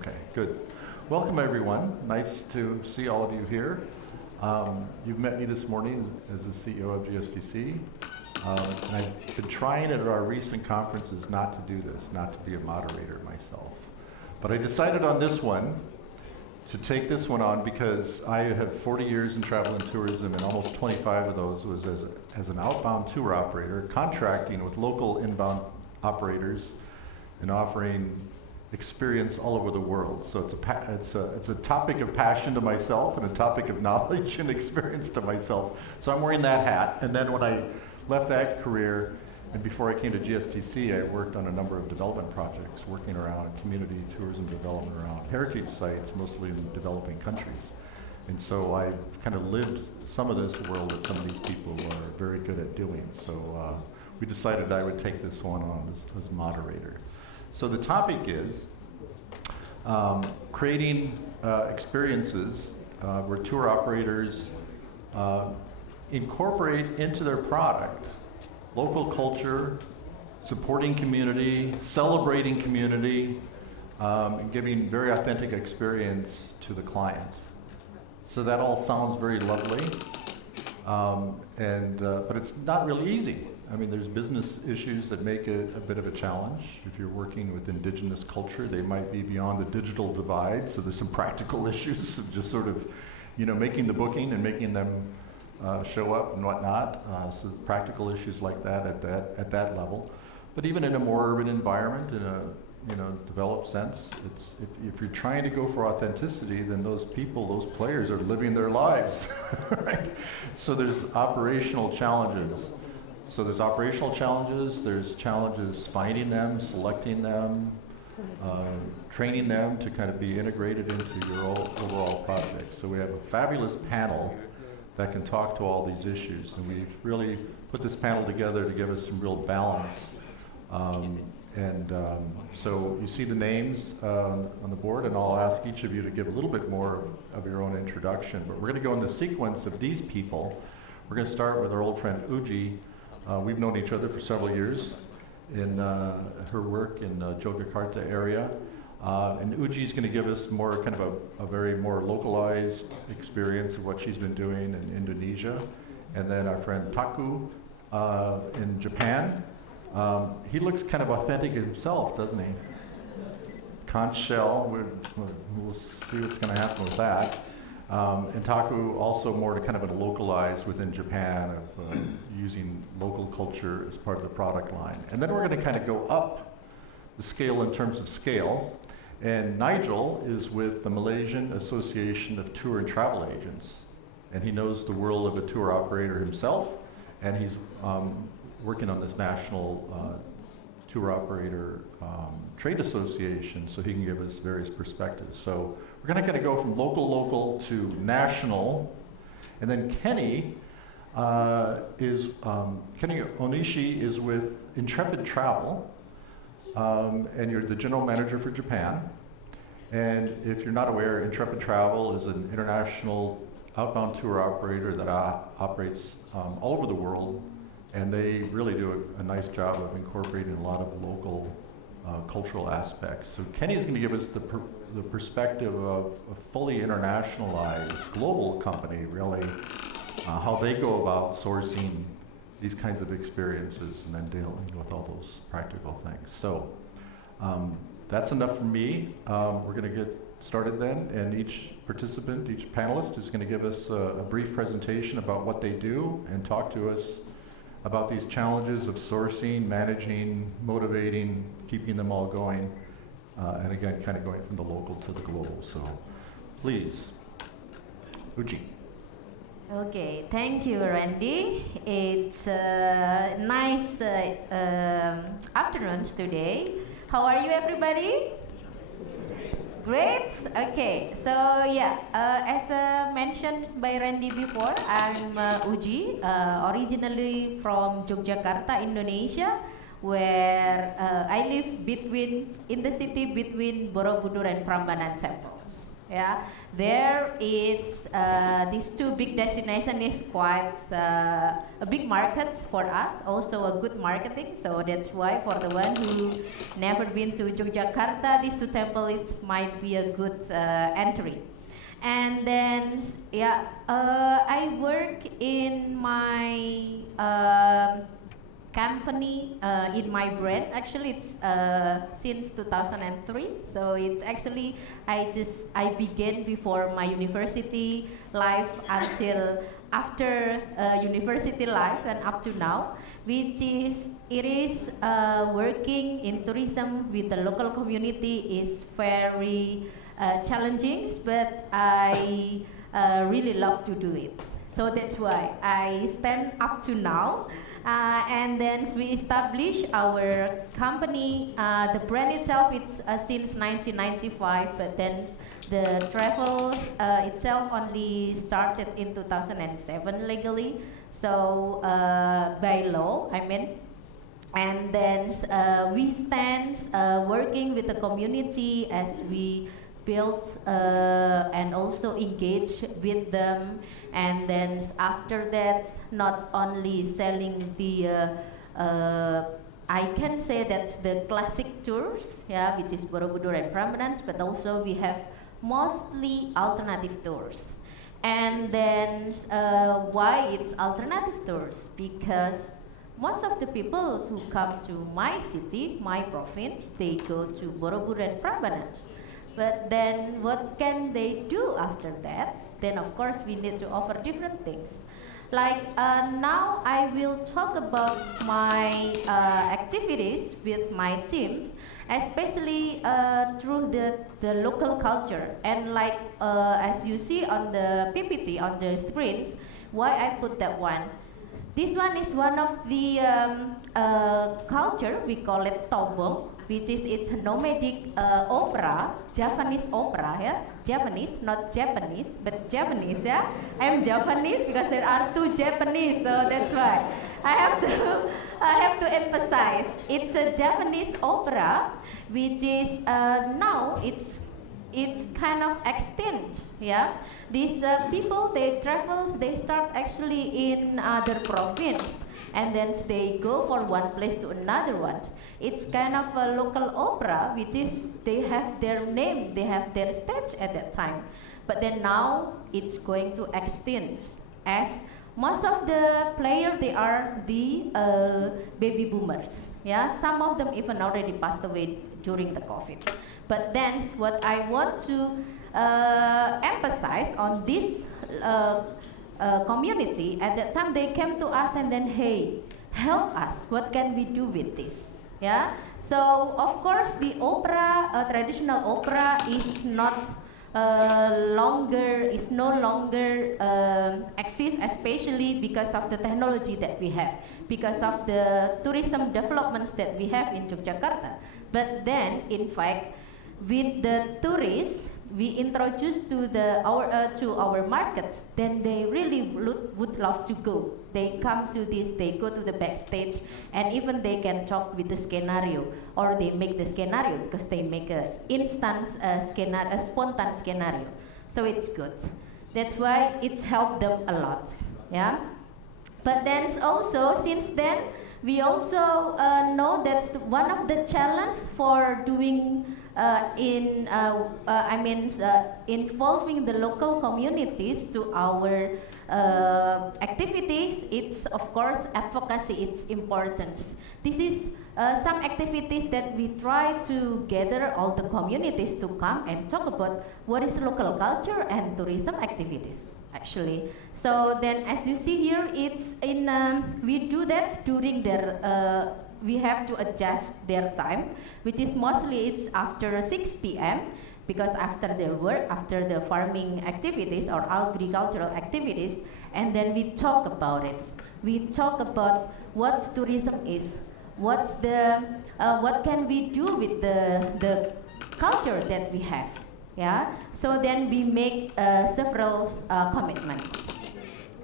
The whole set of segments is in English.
Okay, good. Welcome everyone. Nice to see all of you here. You've met me this morning as the CEO of GSTC. And I've been trying at our recent conferences not to do this, not to be a moderator myself. But I decided on this one to take this one on because I have 40 years in travel and tourism, and almost 25 of those was as an outbound tour operator, contracting with local inbound operators and offering experience all over the world. So it's a topic of passion to myself and a topic of knowledge and experience to myself. So I'm wearing that hat. And then when I left that career, and before I came to GSTC, I worked on a number of development projects, working around community tourism development around heritage sites, mostly in developing countries. And so I kind of lived some of this world that some of these people are very good at doing. So we decided I would take this one on as moderator. So the topic is creating experiences where tour operators incorporate into their product local culture, supporting community, celebrating community, and giving very authentic experience to the client. So that all sounds very lovely, but it's not really easy. I mean, there's business issues that make it a bit of a challenge. If you're working with indigenous culture, they might be beyond the digital divide, so there's some practical issues of just sort of, making the booking and making them show up and whatnot. So practical issues like that at that level. But even in a more urban environment, in a developed sense, if you're trying to go for authenticity, then those people, those players are living their lives, right? So there's operational challenges. There's challenges finding them, selecting them, training them to kind of be integrated into your overall project. So we have a fabulous panel that can talk to all these issues, and we've really put this panel together to give us some real balance. So you see the names on the board, and I'll ask each of you to give a little bit more of your own introduction. But we're going to go in the sequence of these people. We're going to start with our old friend Uji. We've known each other for several years in her work in Jogja area. And Uji's going to give us more kind of a very more localized experience of what she's been doing in Indonesia. And then our friend Taku in Japan. He looks kind of authentic himself, doesn't he? Conch shell, we'll see what's going to happen with that. And Taku also more to kind of a localized within Japan of using local culture as part of the product line. And then we're going to kind of go up the scale in terms of scale. And Nigel is with the Malaysian Association of Tour and Travel Agents. And he knows the world of a tour operator himself. And he's working on this national tour operator trade association, so he can give us various perspectives. So we're going to kind of go from local to national. And then Kenny Onishi is with Intrepid Travel. And you're the general manager for Japan. And if you're not aware, Intrepid Travel is an international outbound tour operator that operates all over the world, and they really do a nice job of incorporating a lot of local cultural aspects. So Kenny's going to give us the perspective of a fully internationalized global company, really, how they go about sourcing these kinds of experiences and then dealing with all those practical things. So that's enough from me. We're going to get started then, and each participant, each panelist is going to give us a brief presentation about what they do and talk to us about these challenges of sourcing, managing, motivating, keeping them all going, and again, kind of going from the local to the global. So please, Uji. Okay, thank you, Randy. It's a nice afternoon today. How are you, everybody? Great. Okay, so as mentioned by Randy before, I'm Uji, originally from Yogyakarta, Indonesia, where I live in the city between Borobudur and Prambanan temples. Yeah, there it's these two big destinations is quite a big market for us, also a good marketing. So that's why for the one who never been to Yogyakarta, these two temples it might be a good entry. And then yeah, I work in my company in my brand. Actually, it's since 2003. So it's actually I began before my university life until after university life and up to now, which is it is working in tourism with the local community is very challenging, but I really love to do it. So that's why I stand up to now. And then we established our company. The brand itself it's since 1995, but then the travel itself only started in 2007 legally. So by law, I mean. And then we stand working with the community as we build and also engage with them, and then after that not only selling the I can say that's the classic tours, yeah, which is Borobudur and Prambanan, but also we have mostly alternative tours. And then why it's alternative tours? Because most of the people who come to my city, my province, they go to Borobudur and Prambanan. But then what can they do after that? Then of course we need to offer different things. Like now I will talk about my activities with my teams, especially through the local culture. And like as you see on the PPT on the screens, why I put that one? This one is one of the culture, we call it Tobong, which is it's nomadic opera, Japanese opera, yeah, Japanese, not Japanese, but Japanese, yeah. I'm Japanese because there are two Japanese, so that's why I have to emphasize. It's a Japanese opera, which is now it's kind of extinct, yeah. These people they travel, they start actually in other province, and then they go from one place to another one. It's kind of a local opera, which is they have their name, they have their stage at that time. But then now it's going to extinct, as most of the players they are the baby boomers. Yeah, some of them even already passed away during the COVID. But then what I want to emphasize on this community, at that time they came to us and then, hey, help us, what can we do with this? Yeah, so of course the opera, traditional opera is not no longer exists, especially because of the technology that we have, because of the tourism developments that we have in Yogyakarta. But then, in fact, with the tourists we introduce to our markets, then they really would love to go. They come to this, they go to the backstage, and even they can talk with the scenario, or they make the scenario because they make a spontan scenario. So it's good. That's why it's helped them a lot. Yeah. But then also since then we also know that's one of the challenge for doing involving the local communities to our activities. It's of course advocacy, it's important. This is some activities that we try to gather all the communities to come and talk about what is local culture and tourism activities actually. So then as you see here, it's in we do that during their we have to adjust their time, which is mostly it's after 6 p.m. because after their work, after the farming activities or agricultural activities, and then we talk about it. We talk about what tourism is, what's the what can we do with the culture that we have. Yeah. So then we make several commitments.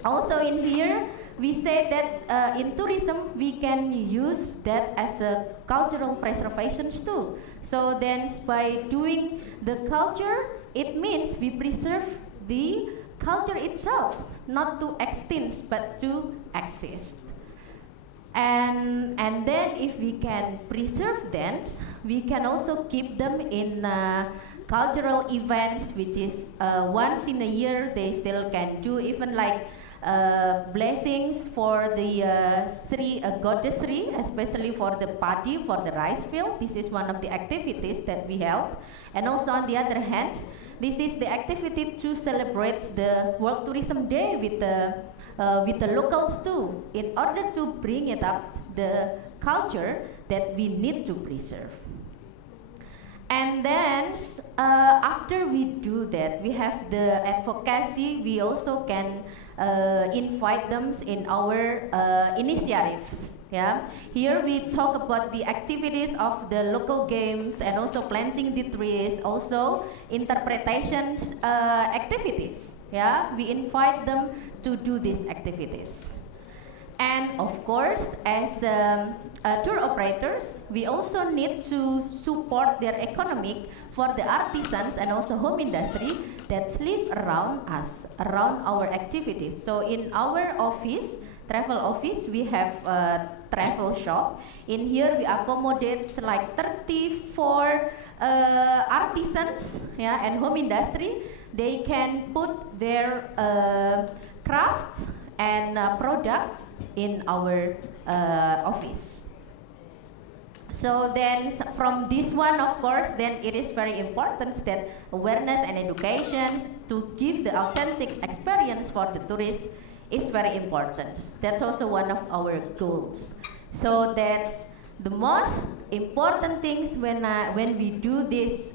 Also in here, we say that in tourism we can use that as a cultural preservation too. So then by doing the culture, it means we preserve the culture itself, not to extinct, but to exist. And then if we can preserve them, we can also keep them in cultural events, which is once in a year they still can do, even like blessings for the goddess Sri, especially for the paddy, for the rice field. This is one of the activities that we held. And also on the other hand, this is the activity to celebrate the World Tourism Day with the locals too, in order to bring it up the culture that we need to preserve. And then after we do that, we have the advocacy. We also can invite them in our initiatives. Yeah, here we talk about the activities of the local games and also planting the trees, also interpretations activities. Yeah, we invite them to do these activities. And of course, as tour operators, we also need to support their economic for the artisans and also home industry that live around us, around our activities. So in our office, travel office, we have a travel shop. In here, we accommodate like 34 artisans, yeah, and home industry. They can put their craft and products in our office. So then from this one, of course, then it is very important that awareness and education to give the authentic experience for the tourists is very important. That's also one of our goals. So that's the most important things when we do these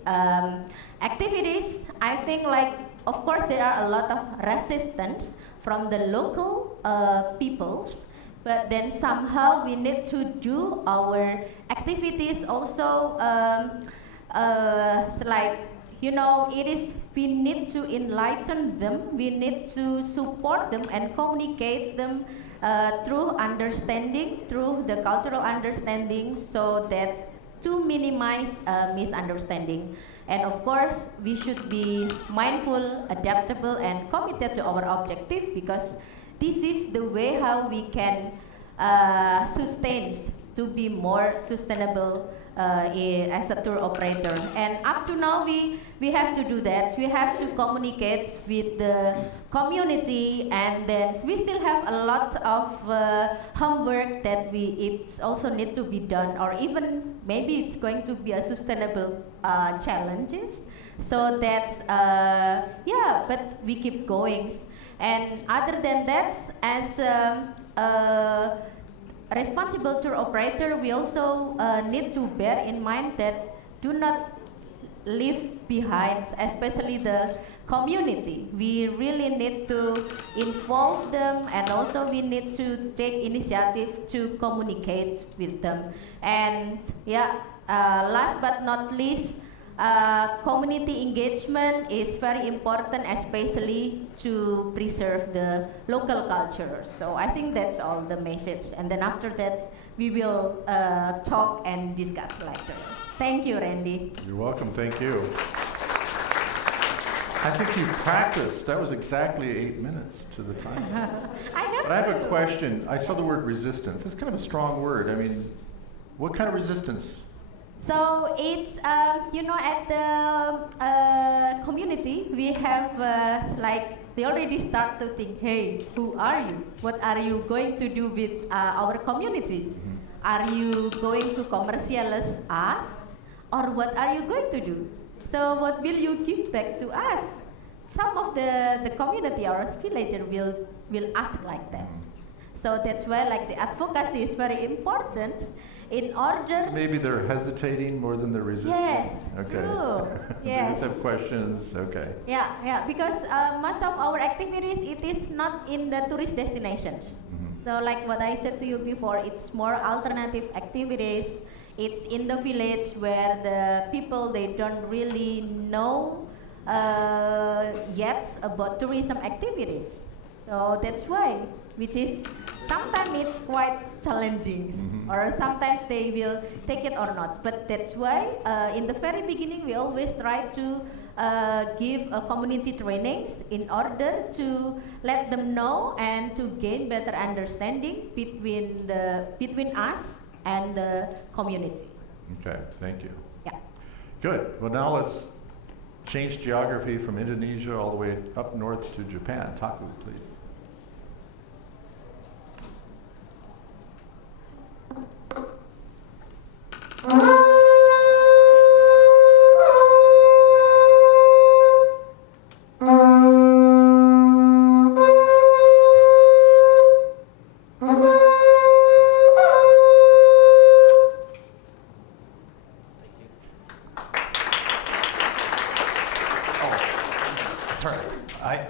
activities. I think, like, of course, there are a lot of resistance from the local peoples, but then somehow we need to do our activities also like, you know, we need to enlighten them, we need to support them and communicate them through understanding, through the cultural understanding, so that to minimize misunderstanding. And of course, we should be mindful, adaptable, and committed to our objective, because this is the way how we can sustain to be more sustainable as a tour operator. And up to now, we have to do that. We have to communicate with the community, and then we still have a lot of homework that it's also need to be done, or even maybe it's going to be a sustainable challenges. So that's yeah, but we keep going. And other than that, as a responsible tour operator, we also need to bear in mind that do not leave behind, especially the community. We really need to involve them, and also we need to take initiative to communicate with them. And yeah, last but not least, community engagement is very important, especially to preserve the local culture. So I think that's all the message. And then after that, we will talk and discuss later. Thank you, Randy. You're welcome. Thank you. I think you practiced. That was exactly 8 minutes to the time. But I have a question. I saw the word resistance. It's kind of a strong word. I mean, what kind of resistance? So it's, you know, at the community, we have like, they already start to think, hey, who are you? What are you going to do with our community? Are you going to commercialize us? Or what are you going to do? So what will you give back to us? Some of the community or villager will ask like that. So that's why, like, the advocacy is very important. In order, maybe they're hesitating more than they're resisting. Yes, okay. True. They Yes. just have questions. Okay. Yeah, because most of our activities, it is not in the tourist destinations. So like what I said to you before, it's more alternative activities. It's in the village where the people, they don't really know yet about tourism activities. So that's why, which is sometimes it's quite challenging, or sometimes they will take it or not. But that's why in the very beginning we always try to give community trainings in order to let them know and to gain better understanding between us and the community. Okay, thank you. Yeah. Good. Well, now let's change geography from Indonesia all the way up north to Japan. Taku, please.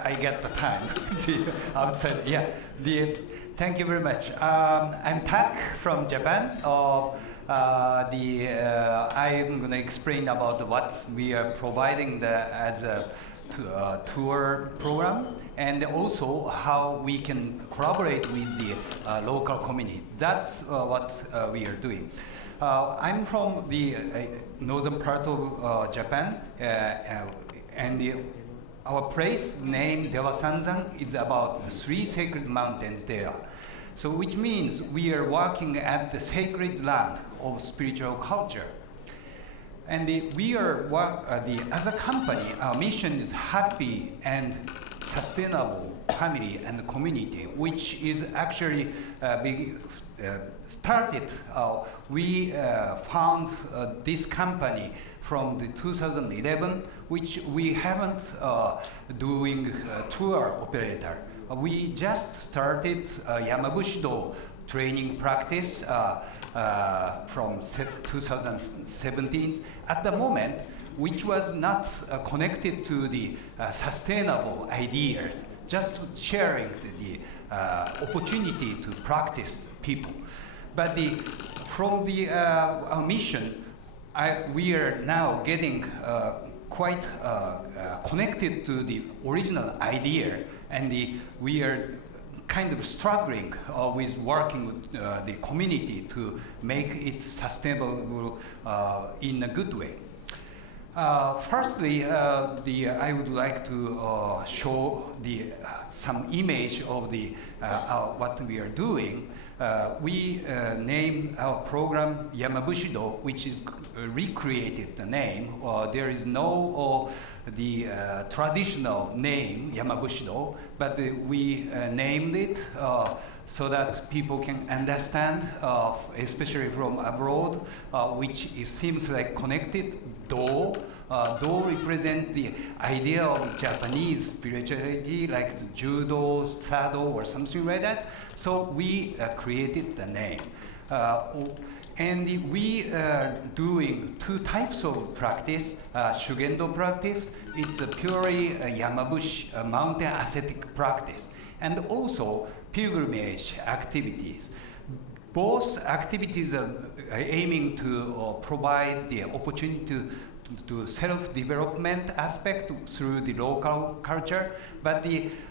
I get the time. Outside, yeah. Thank you very much. I'm Tak from Japan. I'm going to explain about what we are providing as a tour program, and also how we can collaborate with the local community. That's what we are doing. I'm from the northern part of Japan, and our place named Dewasanzan is about the 3 sacred mountains there. So which means we are working at the sacred land of spiritual culture. And we are, as a company, our mission is happy and sustainable family and community, which is actually started. We found this company from the 2011, which we haven't doing tour operator. We just started Yamabushido training practice from 2017 at the moment, which was not connected to the sustainable ideas, just sharing the opportunity to practice people. But from our mission, we are now getting quite connected to the original idea, and we are kind of struggling with working with the community to make it sustainable in a good way. Firstly, I would like to show some image of what we are doing. We named our program Yamabushido, which is recreated the name. There is no traditional name Yamabushido, but we named it so that people can understand, especially from abroad, which it seems like connected. Do represent the idea of Japanese spirituality, like judo, sado, or something like that. So we created the name. And we are doing 2 types of practice. Shugendo practice, it's a purely Yamabushi mountain ascetic practice. And also pilgrimage activities. Both activities are aiming to provide the opportunity to self-development aspect through the local culture, but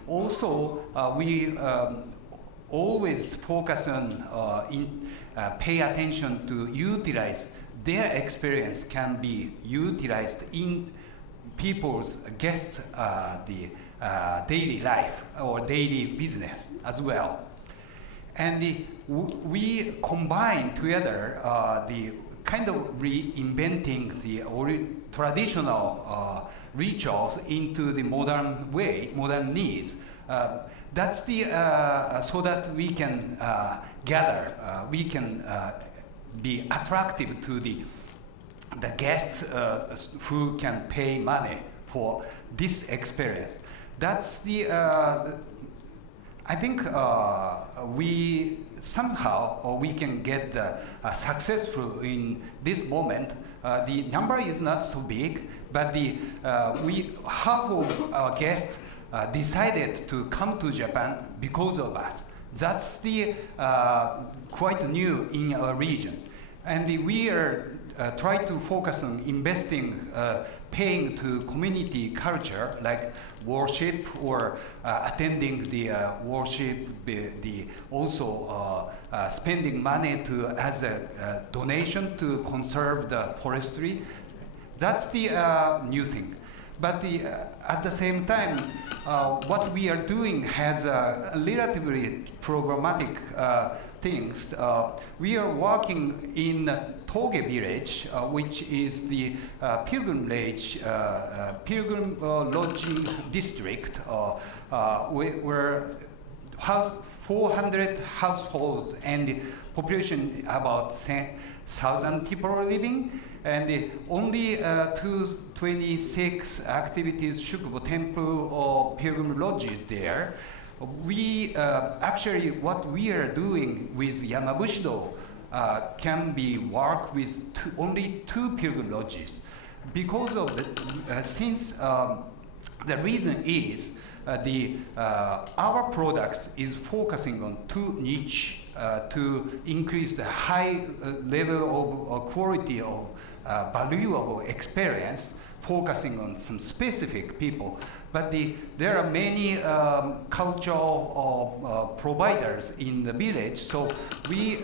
also we always focus on pay attention to utilize their experience can be utilized in people's guests daily life or daily business as well. And we combine together the kind of reinventing the traditional rituals into the modern way, modern needs. That's so that we can gather, we can be attractive to the guests who can pay money for this experience. That's I think we somehow we can get successful in this moment. The number is not so big, but half of our guests decided to come to Japan because of us. That's quite new in our region. And we are try to focus on investing, paying to community culture like worship or attending the worship, also spending money to as a donation to conserve the forestry. That's the new thing. But at the same time, what we are doing has relatively programmatic things. We are working in Toge village, which is the pilgrim lodging district, where 400 households and population about 1,000 people are living. And only 226 activities Shukubo temple or pilgrim lodges there. We actually what we are doing with Yamabushido can be work with only 2 pilgrim lodges, because of the since the reason is our products is focusing on 2 niche to increase the high level of quality of valuable experience, focusing on some specific people. But there are many cultural providers in the village, so we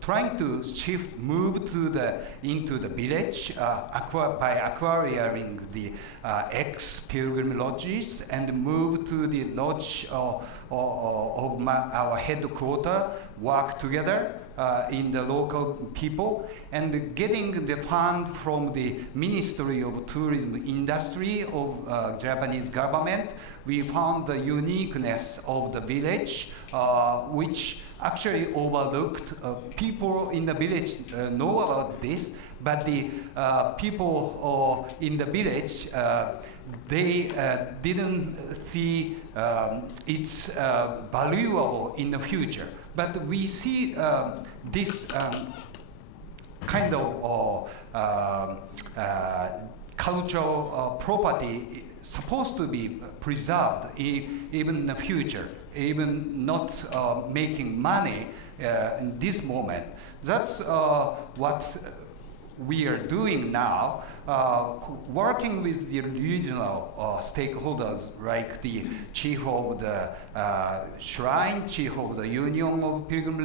trying to move into the village by acquiring the ex-pilgrim lodges and move to the lodge of our headquarters, work together in the local people, and getting the fund from the Ministry of Tourism Industry of Japanese government. We found the uniqueness of the village, which actually overlooked. People in the village know about this, but the people in the village, they didn't see its valuable in the future. But we see this kind of cultural property supposed to be preserved even in the future, even not making money in this moment. That's what we are doing now, working with the regional stakeholders like the chief of the shrine, chief of the union of pilgrim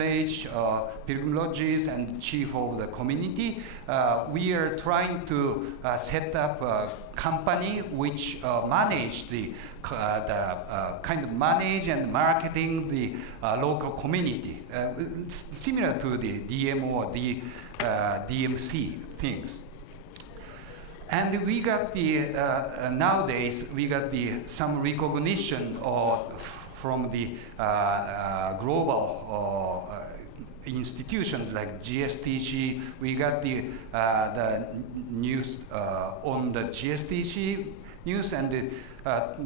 lodges, and chief of the community. We are trying to set up a company which manage the kind of manage and marketing the local community, similar to the DM or the DMC things. And we got the nowadays we got some recognition from the global institutions like GSTC. We got the news on the GSTC news, and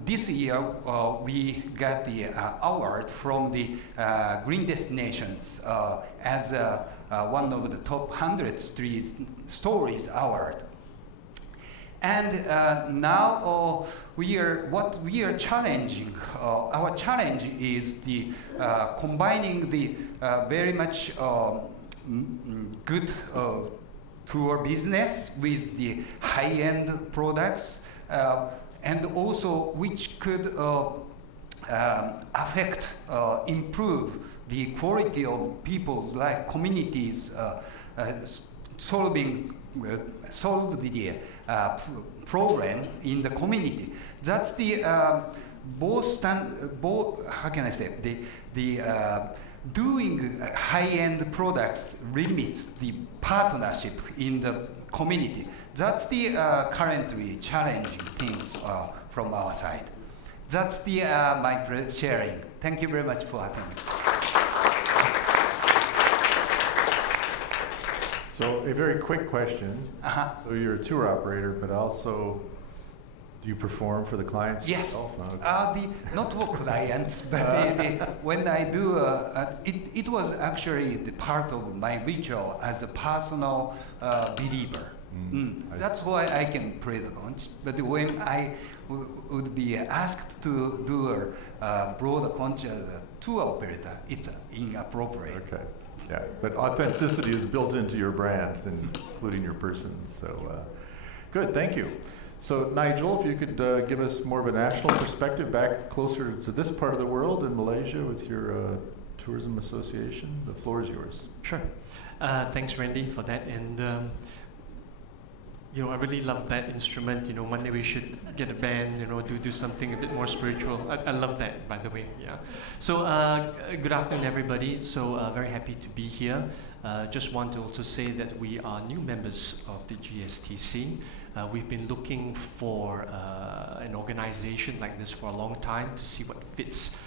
this year we got the award from the Green Destinations as one of the top 100 stories award. And now we are challenging. Our challenge is the combining the very much good tour business with the high-end products, and also which could affect, improve the quality of people's life, communities, solve the problem in the community. That's the how can I say, doing high-end products limits the partnership in the community. That's the currently challenging things from our side. That's the my sharing. Thank you very much for attending. So a very quick question. So you're a tour operator, but also do you perform for the clients? Yes. yourself? Not for clients, but when I do, it was actually the part of my ritual as a personal believer. That's why I can pray the conch. But when I would be asked to do a broader conch as a tour operator, it's inappropriate. Okay. Yeah, but authenticity is built into your brand, including your person. So, good, thank you. So, Nigel, if you could give us more of a national perspective back closer to this part of the world in Malaysia with your tourism association, the floor is yours. Sure. Thanks, Randy, for that. And I really love that instrument. One day we should get a band. Do something a bit more spiritual. I love that, by the way. Yeah. So good afternoon, everybody. So very happy to be here. Just want to also say that we are new members of the GSTC. We've been looking for an organization like this for a long time to see what fits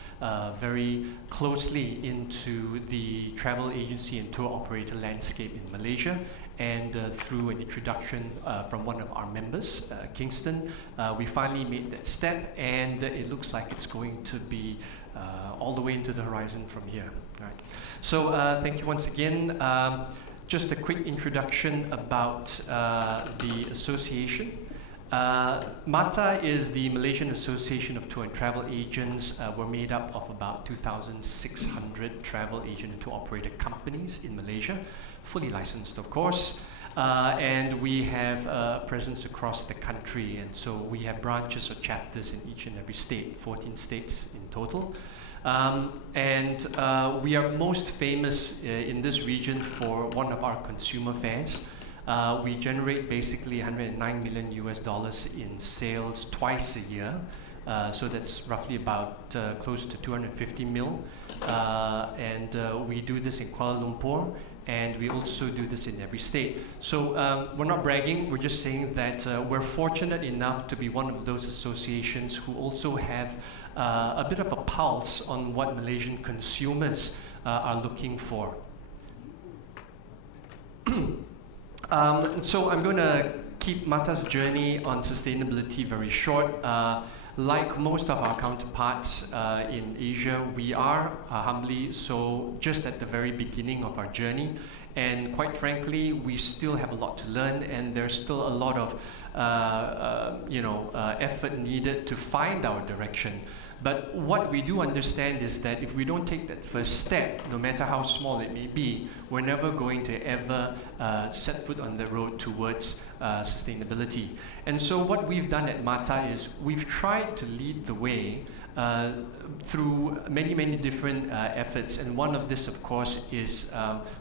very closely into the travel agency and tour operator landscape in Malaysia. And through an introduction from one of our members, Kingston, we finally made that step, and it looks like it's going to be all the way into the horizon from here. Right. So thank you once again. Just a quick introduction about the association. MATTA is the Malaysian Association of Tour and Travel Agents. We're made up of about 2,600 travel agent and tour operator companies in Malaysia, fully licensed, of course. And we have a presence across the country. And so we have branches or chapters in each and every state, 14 states in total. And we are most famous in this region for one of our consumer fairs. We generate basically $109 million in sales twice a year. So that's roughly about close to 250 mil. And we do this in Kuala Lumpur, and we also do this in every state. So we're not bragging, we're just saying that we're fortunate enough to be one of those associations who also have a bit of a pulse on what Malaysian consumers are looking for. So I'm going to keep MATTA's journey on sustainability very short. Like most of our counterparts in Asia, we are humbly so just at the very beginning of our journey. And quite frankly, we still have a lot to learn, and there's still a lot of effort needed to find our direction. But what we do understand is that if we don't take that first step, no matter how small it may be, we're never going to ever set foot on the road towards sustainability. And so what we've done at MATTA is we've tried to lead the way through many, many different efforts. And one of this, of course, is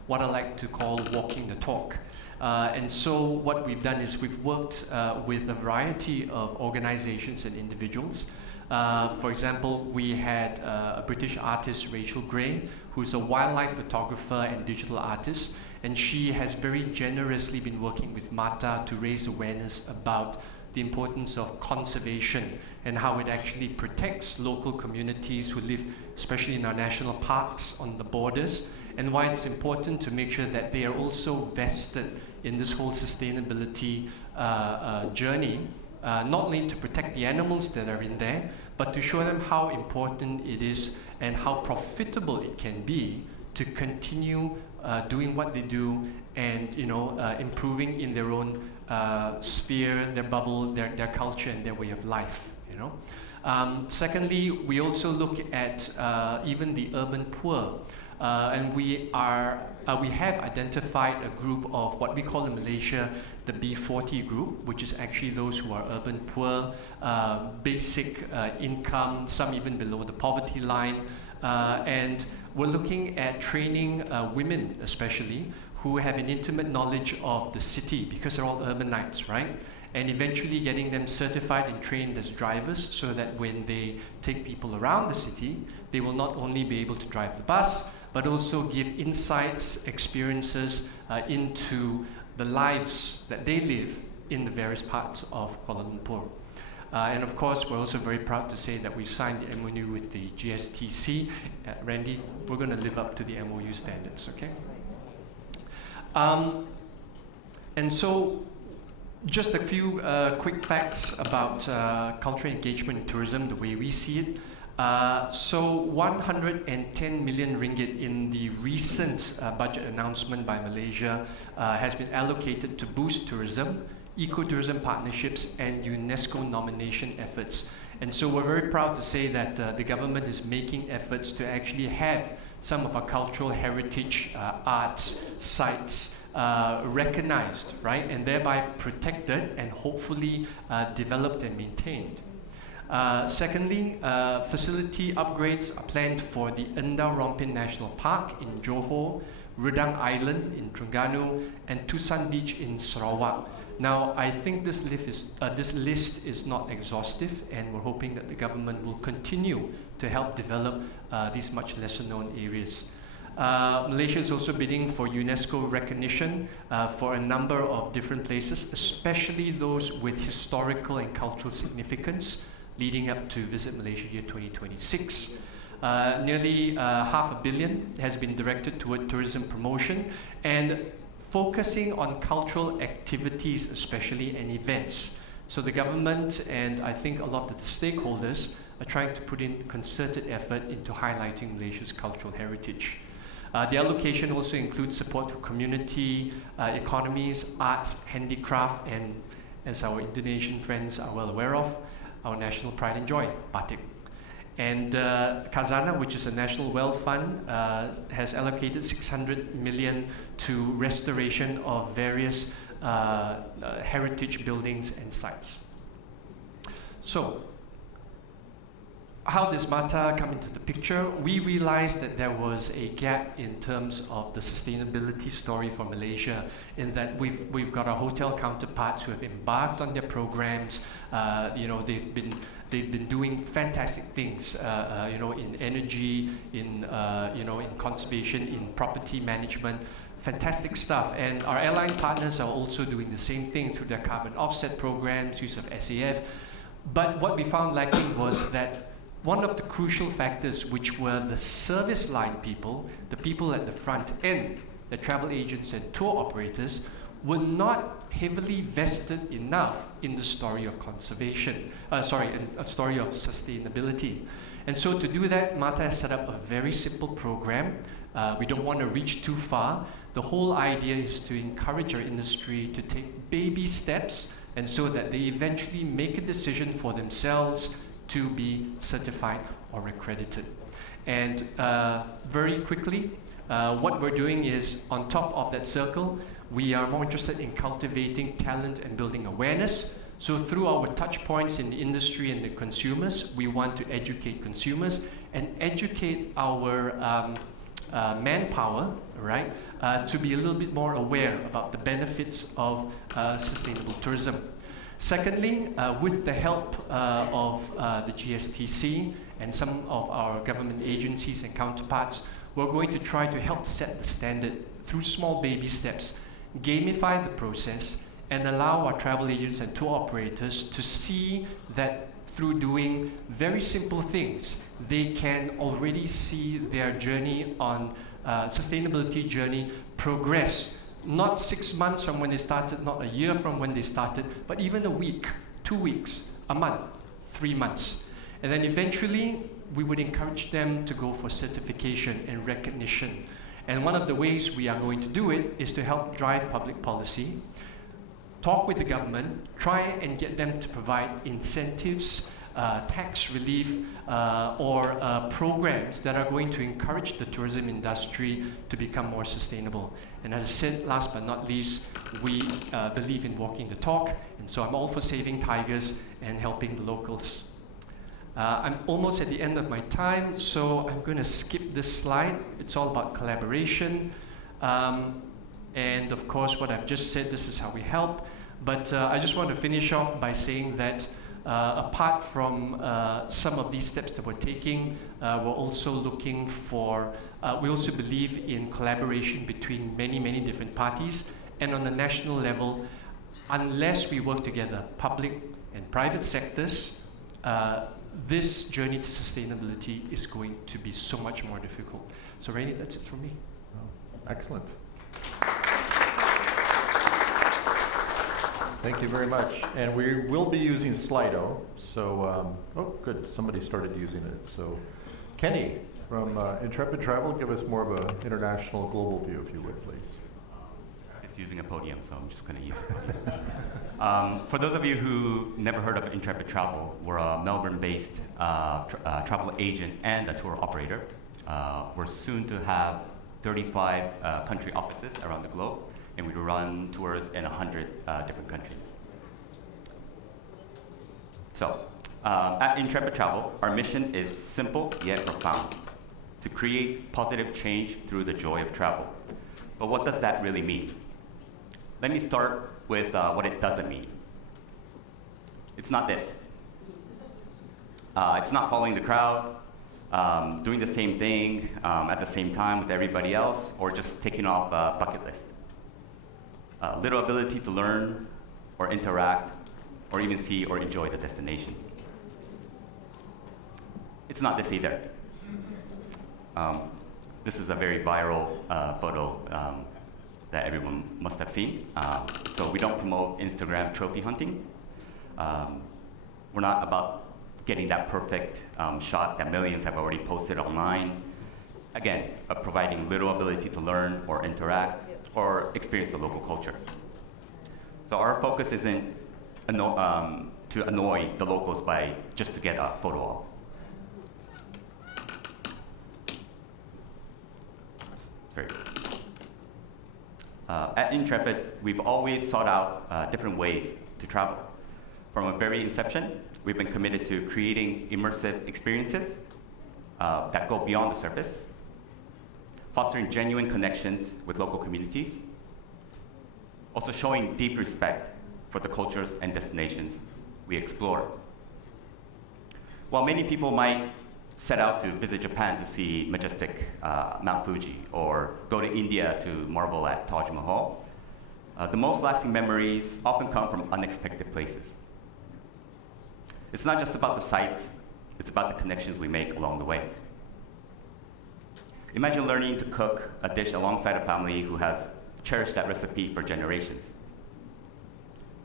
what I like to call walking the talk. And so what we've done is we've worked with a variety of organizations and individuals. For example, we had a British artist, Rachel Gray, who's a wildlife photographer and digital artist, and she has very generously been working with MATTA to raise awareness about the importance of conservation and how it actually protects local communities who live, especially in our national parks on the borders, and why it's important to make sure that they are also vested in this whole sustainability journey. Not only to protect the animals that are in there, but to show them how important it is and how profitable it can be to continue doing what they do and improving in their own sphere, their bubble, their culture, and their way of life. Secondly, we also look at even the urban poor, and we have identified a group of what we call in Malaysia the B40 group, which is actually those who are urban poor, basic income, some even below the poverty line. And we're looking at training women especially who have an intimate knowledge of the city, because they're all urbanites, right? And eventually getting them certified and trained as drivers so that when they take people around the city, they will not only be able to drive the bus, but also give insights, experiences into the lives that they live in the various parts of Kuala Lumpur. And of course, we're also very proud to say that we've signed the MOU with the GSTC. Randy, we're going to live up to the MOU standards, okay? And so, just a few quick facts about cultural engagement and tourism, the way we see it. So 110 million ringgit in the recent budget announcement by Malaysia has been allocated to boost tourism, ecotourism partnerships, and UNESCO nomination efforts. And so we're very proud to say that the government is making efforts to actually have some of our cultural heritage, arts, sites recognized, right, and thereby protected and hopefully developed and maintained. Secondly, facility upgrades are planned for the Endau Rompin National Park in Johor, Redang Island in Terengganu, and Tusan Beach in Sarawak. Now, I think this list is not exhaustive, and we're hoping that the government will continue to help develop these much lesser known areas. Malaysia is also bidding for UNESCO recognition for a number of different places, especially those with historical and cultural significance, leading up to Visit Malaysia Year 2026. Nearly $500 million has been directed toward tourism promotion and focusing on cultural activities, especially, and events. So the government and I think a lot of the stakeholders are trying to put in concerted effort into highlighting Malaysia's cultural heritage. The allocation also includes support for community economies, arts, handicraft, and as our Indonesian friends are well aware of, our national pride and joy, batik. And Khazanah, which is a national wealth fund, has allocated 600 million to restoration of various heritage buildings and sites. So, how does MATTA come into the picture? We realized that there was a gap in terms of the sustainability story for Malaysia, in that we've got our hotel counterparts who have embarked on their programs. They've been doing fantastic things, in energy, in conservation, in property management, fantastic stuff. And our airline partners are also doing the same thing through their carbon offset programs, use of SAF. But what we found lacking was that one of the crucial factors, which were the service line people, the people at the front end, the travel agents and tour operators, were not heavily vested enough in the story of conservation, a story of sustainability. And so to do that, MATTA has set up a very simple program. We don't want to reach too far. The whole idea is to encourage our industry to take baby steps, and so that they eventually make a decision for themselves to be certified or accredited. And very quickly, what we're doing is, on top of that circle, we are more interested in cultivating talent and building awareness. So through our touch points in the industry and the consumers, we want to educate consumers and educate our manpower, right, to be a little bit more aware about the benefits of sustainable tourism. Secondly, with the help of the GSTC and some of our government agencies and counterparts, we're going to try to help set the standard through small baby steps, gamify the process, and allow our travel agents and tour operators to see that through doing very simple things, they can already see their journey on sustainability journey progress. Not 6 months from when they started, not a year from when they started, but even a week, 2 weeks, a month, 3 months. And then eventually, we would encourage them to go for certification and recognition. And one of the ways we are going to do it is to help drive public policy, talk with the government, try and get them to provide incentives, tax relief, or programs that are going to encourage the tourism industry to become more sustainable. And as I said, last but not least, we believe in walking the talk, and so I'm all for saving tigers and helping the locals. I'm almost at the end of my time, so I'm going to skip this slide. It's all about collaboration. And of course, what I've just said, this is how we help. But I just want to finish off by saying that apart from some of these steps that we're taking, we're also looking for, we also believe in collaboration between many different parties. And on the national level, unless we work together, public and private sectors, this journey to sustainability is going to be so much more difficult. So Rainy, that's it from me. Oh, excellent. Thank you very much. And we will be using Slido. So, oh, good. Somebody started using it. So, Kenny from Intrepid Travel, give us more of an international, global view, if you would, please. It's using a podium, so I'm just going to use the podium. For those of you who never heard of Intrepid Travel, we're a Melbourne-based travel agent and a tour operator. We're soon to have 35 country offices around the globe, and we run tours in 100 different countries. So, at Intrepid Travel, our mission is simple yet profound: to create positive change through the joy of travel. But what does that really mean? Let me start with what it doesn't mean. It's not this. It's not following the crowd, doing the same thing at the same time with everybody else, or just taking off a bucket list. Little ability to learn or interact or even see or enjoy the destination. It's not this either. This is a very viral photo that everyone must have seen. So we don't promote Instagram trophy hunting. We're not about getting that perfect shot that millions have already posted online. Again, providing little ability to learn or interact or experience the local culture. So our focus isn't to annoy the locals by just to get a photo op. Very good. At Intrepid, we've always sought out different ways to travel. From a very inception, we've been committed to creating immersive experiences that go beyond the surface, fostering genuine connections with local communities, also showing deep respect for the cultures and destinations we explore. While many people might set out to visit Japan to see majestic Mount Fuji or go to India to marvel at Taj Mahal, the most lasting memories often come from unexpected places. It's not just about the sights, it's about the connections we make along the way. Imagine learning to cook a dish alongside a family who has cherished that recipe for generations.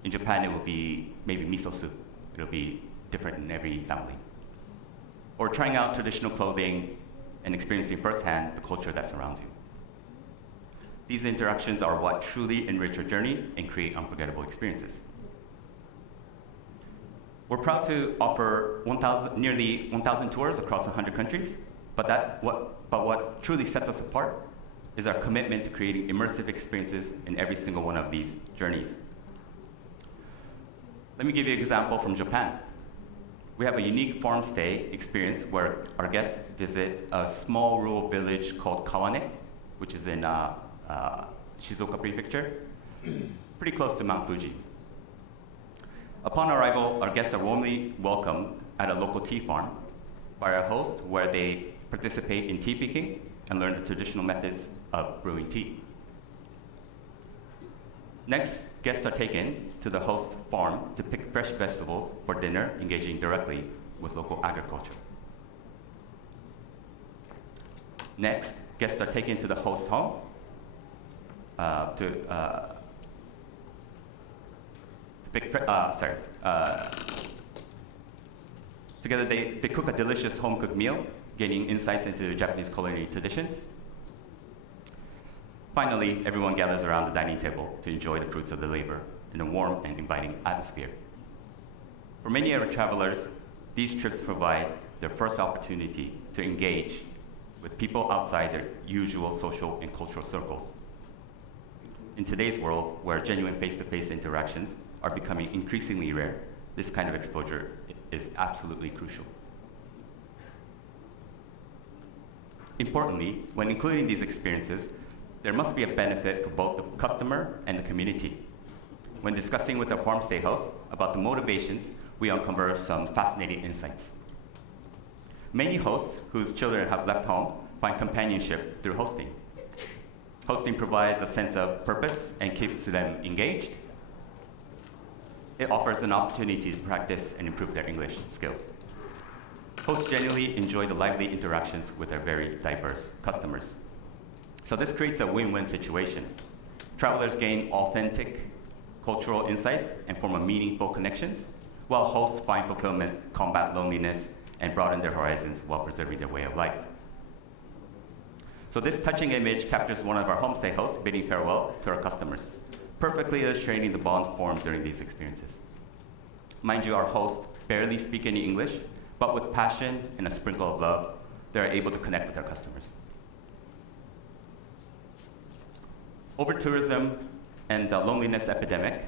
In Japan, it will be maybe miso soup. It'll be different in every family. Or trying out traditional clothing and experiencing firsthand the culture that surrounds you. These interactions are what truly enrich your journey and create unforgettable experiences. We're proud to offer nearly 1,000 tours across 100 countries, but what truly sets us apart is our commitment to creating immersive experiences in every single one of these journeys. Let me give you an example from Japan. We have a unique farm stay experience where our guests visit a small rural village called Kawane, which is in Shizuoka Prefecture, pretty close to Mount Fuji. Upon arrival, our guests are warmly welcomed at a local tea farm by our host, where they participate in tea picking and learn the traditional methods of brewing tea. Next, guests are taken to the host farm to pick fresh vegetables for dinner, engaging directly with local agriculture. Next, guests are taken to the host home together they cook a delicious home-cooked meal, gaining insights into Japanese culinary traditions. Finally, everyone gathers around the dining table to enjoy the fruits of their labor in a warm and inviting atmosphere. For many of our travelers, these trips provide their first opportunity to engage with people outside their usual social and cultural circles. In today's world, where genuine face-to-face interactions are becoming increasingly rare, this kind of exposure is absolutely crucial. Importantly, when including these experiences, there must be a benefit for both the customer and the community. When discussing with our farm stay host about the motivations, we uncover some fascinating insights. Many hosts whose children have left home find companionship through hosting. Hosting provides a sense of purpose and keeps them engaged. It offers an opportunity to practice and improve their English skills. Hosts genuinely enjoy the lively interactions with their very diverse customers. So this creates a win-win situation. Travelers gain authentic cultural insights and form meaningful connections, while hosts find fulfillment, combat loneliness, and broaden their horizons while preserving their way of life. So this touching image captures one of our homestay hosts bidding farewell to our customers, perfectly illustrating the bond formed during these experiences. Mind you, our hosts barely speak any English, but with passion and a sprinkle of love, they're able to connect with their customers. Over-tourism and the loneliness epidemic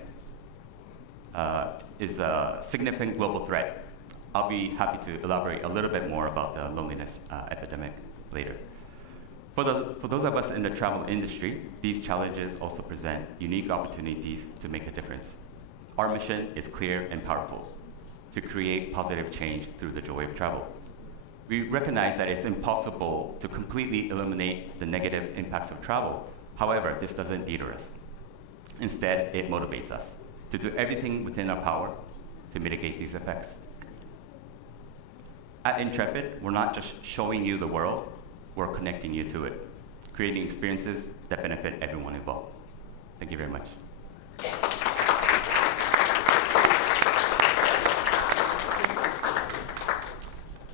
is a significant global threat. I'll be happy to elaborate a little bit more about the loneliness epidemic later. For those of us in the travel industry, these challenges also present unique opportunities to make a difference. Our mission is clear and powerful: to create positive change through the joy of travel. We recognize that it's impossible to completely eliminate the negative impacts of travel. However, this doesn't deter us. Instead, it motivates us to do everything within our power to mitigate these effects. At Intrepid, we're not just showing you the world, we're connecting you to it, creating experiences that benefit everyone involved. Thank you very much.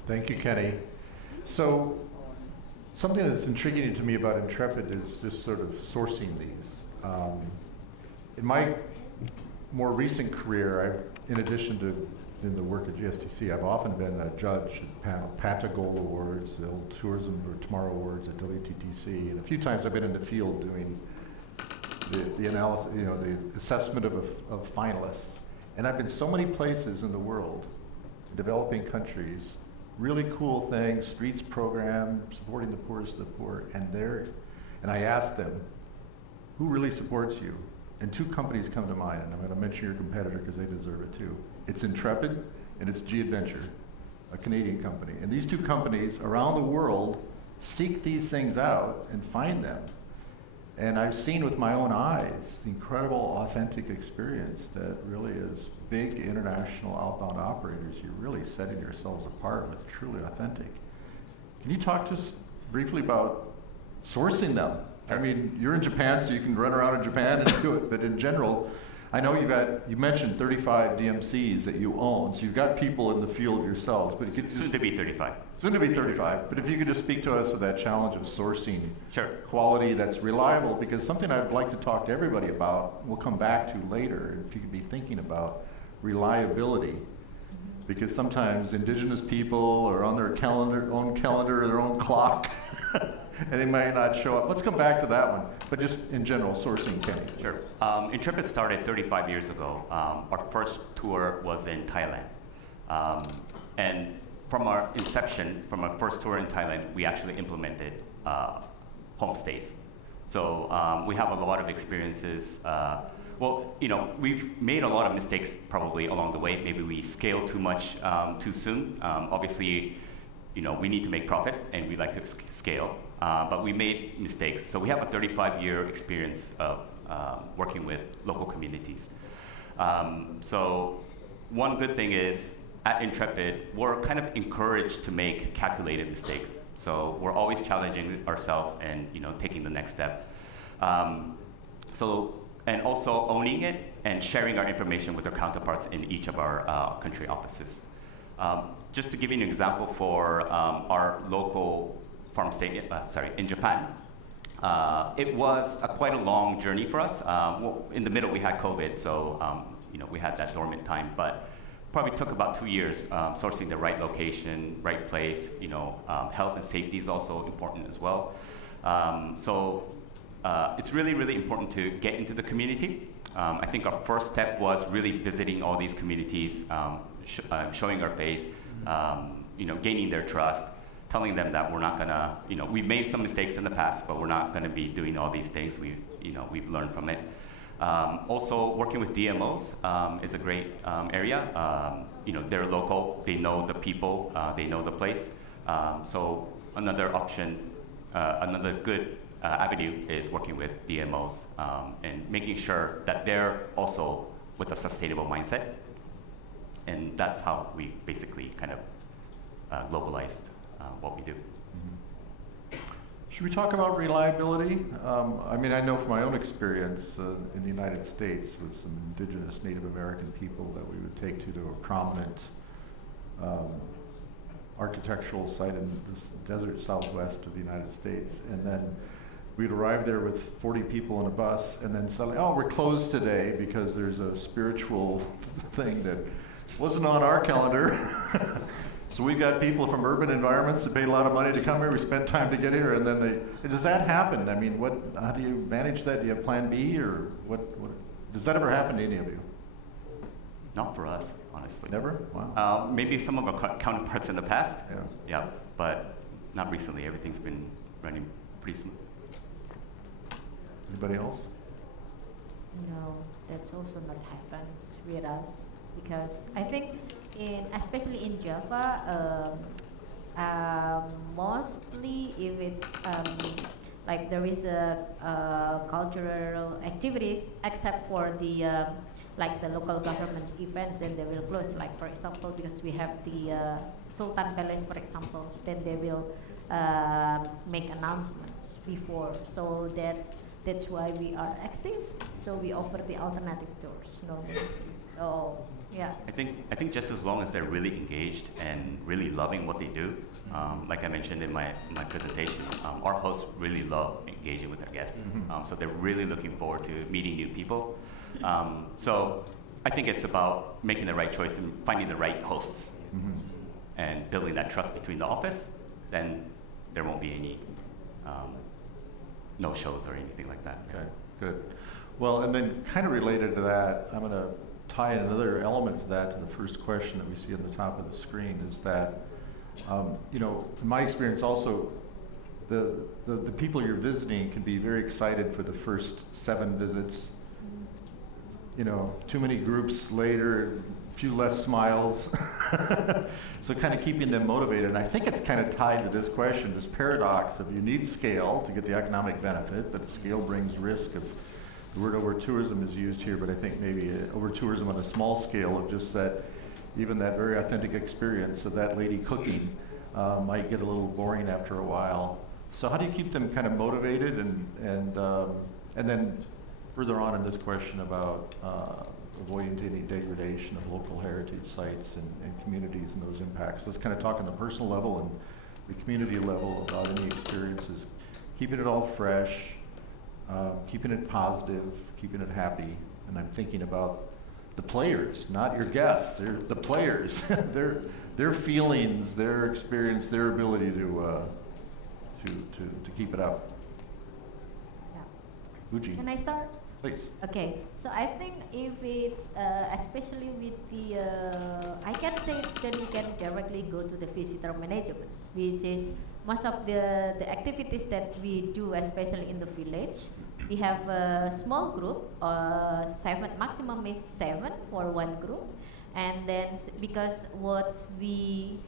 Thank you, Kenny. So, something that's intriguing to me about Intrepid is just sort of sourcing these. In my more recent career, in addition to in the work at GSTC, I've often been a judge at MATTA Gold Awards, the old Tourism or Tomorrow Awards at WTTC, and a few times I've been in the field doing the analysis, the assessment of finalists. And I've been so many places in the world, developing countries, really cool things, streets program, supporting the poorest of the poor, and I asked them, who really supports you? And two companies come to mind, and I'm going to mention your competitor because they deserve it too. It's Intrepid and it's G-Adventure, a Canadian company. And these two companies around the world seek these things out and find them. And I've seen with my own eyes the incredible authentic experience that really is big international outbound operators. You're really setting yourselves apart with truly authentic. Can you talk to us briefly about sourcing them? I mean, you're in Japan, so you can run around in Japan and do it, but in general, I know you mentioned 35 DMCs that you own, so you've got people in the field yourselves, but Soon to be 35. Soon to be 35, but if you could just speak to us of that challenge of sourcing Sure. quality that's reliable, because something I'd like to talk to everybody about, we'll come back to later, if you could be thinking about reliability, because sometimes indigenous people are on their own calendar, their own clock, and they might not show up. Let's come back to that one, but just in general, sourcing, Kenny. Sure. Intrepid started 35 years ago. Our first tour was in Thailand. And from our inception, from our first tour in Thailand, we actually implemented homestays. So we have a lot of experiences. We've made a lot of mistakes probably along the way. Maybe we scaled too much too soon. Obviously, we need to make profit and we like to scale. But we made mistakes. So we have a 35-year experience of working with local communities. So one good thing is, at Intrepid, we're kind of encouraged to make calculated mistakes. So we're always challenging ourselves and taking the next step. And also owning it and sharing our information with our counterparts in each of our country offices. Just to give you an example for our local farm stay, in Japan, it was quite a long journey for us. In the middle, we had COVID, so we had that dormant time, but probably took about 2 years sourcing the right location, right place. Health and safety is also important as well. It's really, really important to get into the community. I think our first step was really visiting all these communities, showing our face, gaining their trust, telling them that we're not gonna, we've made some mistakes in the past, but we're not gonna be doing all these things. We've learned from it. Also, working with DMOs is a great area. They're local, they know the people, they know the place. So another option, another good avenue is working with DMOs and making sure that they're also with a sustainable mindset. And that's how we basically kind of globalized what we do. Should we talk about reliability? I know from my own experience in the United States with some indigenous Native American people that we would take to a prominent architectural site in the desert southwest of the United States. And then we'd arrive there with 40 people in a bus, and then suddenly, we're closed today because there's a spiritual thing that wasn't on our calendar. So we've got people from urban environments that paid a lot of money to come here, we spent time to get here, and then does that happen? I mean, how do you manage that? Do you have plan B, or what does that ever happen to any of you? Not for us, honestly. Never? Wow. Maybe some of our counterparts in the past. Yeah. Yeah, but not recently. Everything's been running pretty smooth. Anybody else? No, that's also not happens with us because I think especially in Java, mostly if it's like there is a cultural activities except for the like the local government's events, then they will close. Like for example, because we have the Sultan Palace, for example, then they will make announcements before. So that's why we are exist. So we offer the alternative tours normally. Oh, yeah. I think just as long as they're really engaged and really loving what they do, like I mentioned in my presentation, our hosts really love engaging with their guests. So they're really looking forward to meeting new people. So I think it's about making the right choice and finding the right hosts and building that trust between the office. Then there won't be any no-shows or anything like that. Okay, good. Well, and then kind of related to that, I'm going to tie another element to that, to the first question that we see on the top of the screen, is that, you know, in my experience also, the people you're visiting can be very excited for the first 7 visits. You know, too many groups later, a few less smiles. So kind of keeping them motivated. And I think it's kind of tied to this question, this paradox of you need scale to get the economic benefit, but scale brings risk of, the word over-tourism is used here, but I think maybe over-tourism on a small scale of just that, even that very authentic experience of that lady cooking might get a little boring after a while. So how do you keep them kind of motivated and then further on in this question about avoiding any degradation of local heritage sites and communities and those impacts. Let's kind of talk on the personal level and the community level about any experiences. Keeping it all fresh, keeping it positive, keeping it happy. And I'm thinking about the players, not your guests. They're the players. their feelings, their experience, their ability to keep it up. Yeah. Uji. Can I start? Please. Okay, so I think if it's especially with the, I can say it's then we can directly go to the visitor management, which is most of the activities that we do, especially in the village. We have a small group, 7, maximum is 7 for one group, and then because what we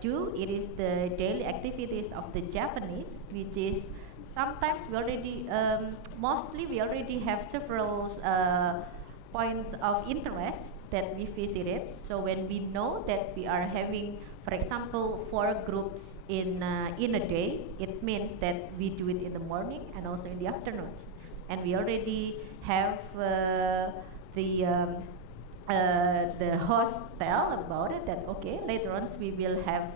do, it is the daily activities of the Japanese, which is sometimes we already, mostly we already have several points of interest that we visited. So when we know that we are having, for example, 4 groups in a day, it means that we do it in the morning and also in the afternoons. And we already have the host tell about it that okay, later on we will have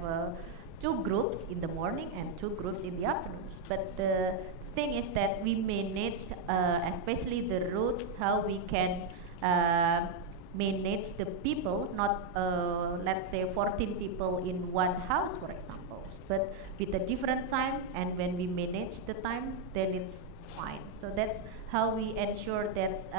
2 groups in the morning and 2 groups in the afternoons. But the thing is that we manage, especially the routes, how we can manage the people, not let's say 14 people in one house, for example, but with a different time, and when we manage the time, then it's fine. So that's how we ensure that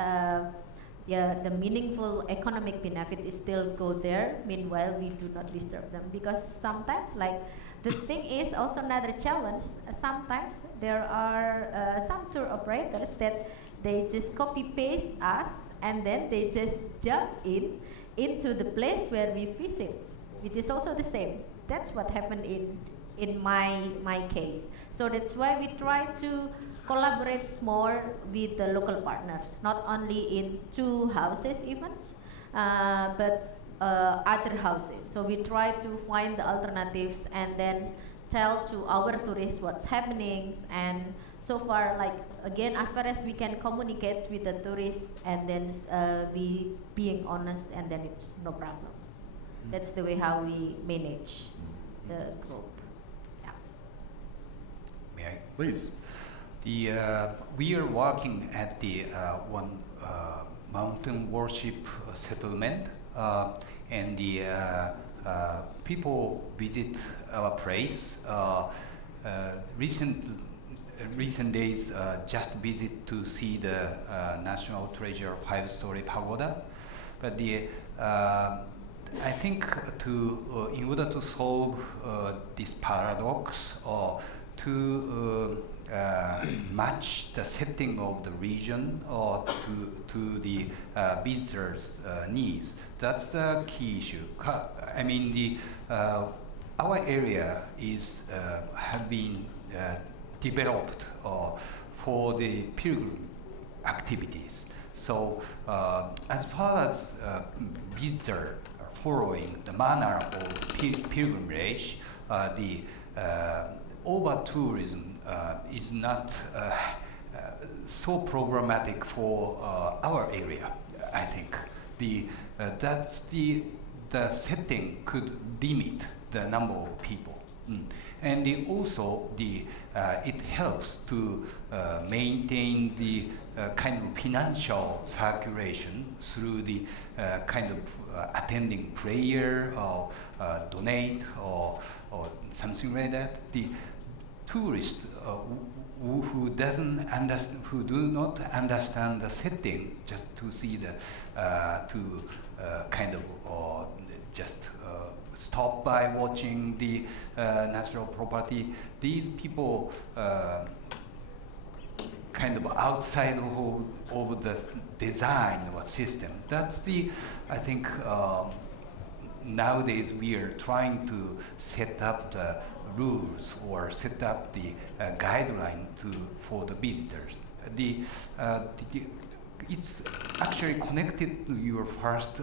the meaningful economic benefit is still go there. Meanwhile, we do not disturb them, because sometimes, like, the thing is also another challenge. Sometimes there are some tour operators that they just copy paste us and then they just jump into the place where we visit, which is also the same. That's what happened in my case. So that's why we try to collaborate more with the local partners, not only in 2 houses events, but other houses. So we try to find the alternatives and then tell to our tourists what's happening. And so far, like, again, as far as we can communicate with the tourists and then we being honest, and then it's no problem. That's the way how we manage the group. Yeah. May I? Please. We are working at the one mountain worship settlement and the people visit our place. Recent days, just visit to see the national treasure 5-story pagoda. But I think in order to solve this paradox, or to match the setting of the region or to the visitors' needs, that's the key issue. I mean, our area have been developed for the pilgrim activities. So as far as visitors following the manner of pilgrimage, the over-tourism is not so problematic for our area, I think. That's the setting could limit the number of people. And also it helps to maintain the kind of financial circulation through the kind of attending prayer or donate or something like that. The tourists who do not understand the setting, just to see the kind of just stop by watching the natural property. These people kind of outside of the design or system. That's I think nowadays we are trying to set up the rules or set up the guideline for the visitors. It's actually connected to your first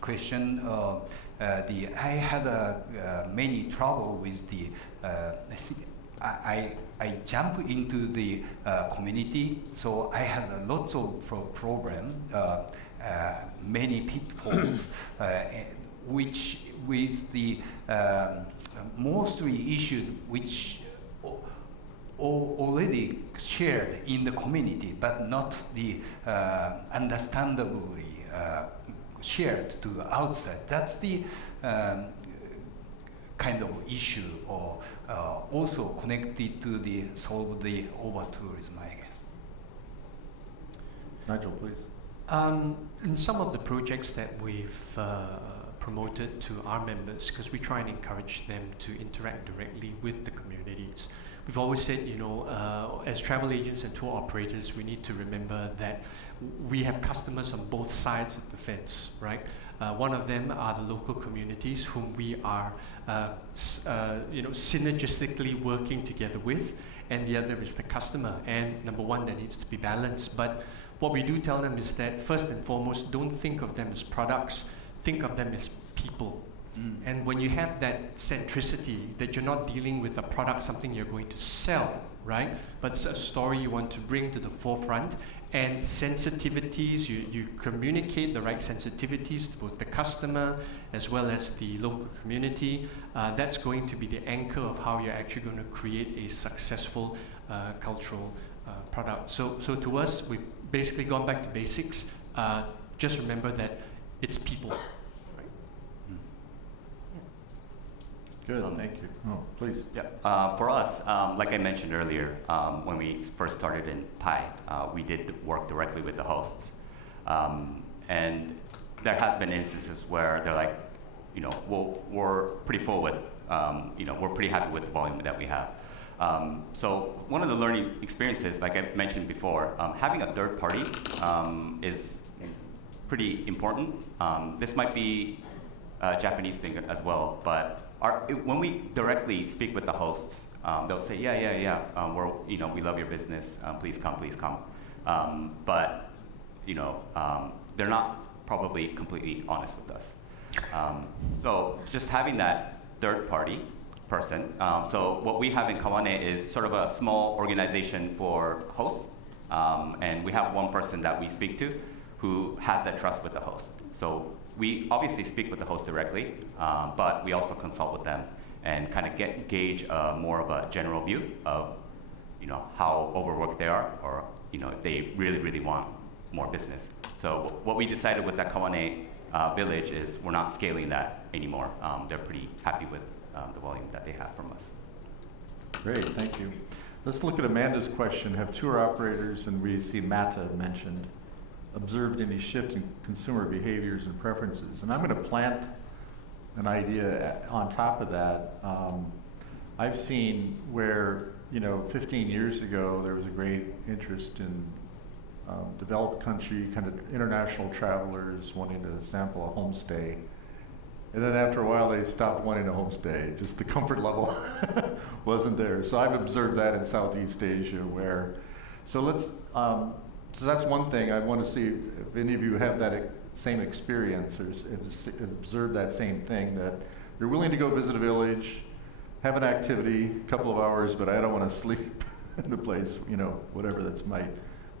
question. I had many trouble with I jump into the community, so I had lots of problem, many pitfalls, which with the mostly issues which already shared in the community, but not the understandably shared to outside. That's the kind of issue, or also connected to solve the over-tourism, I guess. Nigel, please. In some of the projects that we've promoted to our members, because we try and encourage them to interact directly with the communities, we've always said, as travel agents and tour operators, we need to remember that we have customers on both sides of the fence, right? One of them are the local communities whom we are synergistically working together with, and the other is the customer. And number one, that needs to be balanced. But what we do tell them is that first and foremost, don't think of them as products, think of them as people. And when you have that centricity, that you're not dealing with a product, something you're going to sell, right? But it's a story you want to bring to the forefront, and sensitivities, you communicate the right sensitivities to both the customer as well as the local community. That's going to be the anchor of how you're actually going to create a successful cultural product. So to us, we've basically gone back to basics. Just remember that it's people. Good, thank you. Oh, please. Yeah. For us, like I mentioned earlier, when we first started in Thai, we did work directly with the hosts. And there has been instances where they're like, we're pretty full with, we're pretty happy with the volume that we have. So one of the learning experiences, like I mentioned before, having a third party is pretty important. This might be a Japanese thing as well, but when we directly speak with the hosts, they'll say, yeah, we love your business, please come. But they're not probably completely honest with us. So just having that third party person. So what we have in Kawane is sort of a small organization for hosts, and we have one person that we speak to who has that trust with the host. So we obviously speak with the host directly, but we also consult with them and kind of gauge more of a general view of how overworked they are, or if they really want more business. So what we decided with that Kawane village is we're not scaling that anymore. They're pretty happy with the volume that they have from us. Great, thank you. Let's look at Amanda's question. Have tour operators, and we see MATTA mentioned, observed any shift in consumer behaviors and preferences? And I'm going to plant an idea on top of that. I've seen where, 15 years ago, there was a great interest in developed country, kind of international travelers wanting to sample a homestay. And then after a while, they stopped wanting a homestay. Just the comfort level wasn't there. So I've observed that in Southeast Asia so that's one thing. I want to see if any of you have that same experience or observed that same thing, that you're willing to go visit a village, have an activity, a couple of hours, but I don't want to sleep in the place, whatever that's might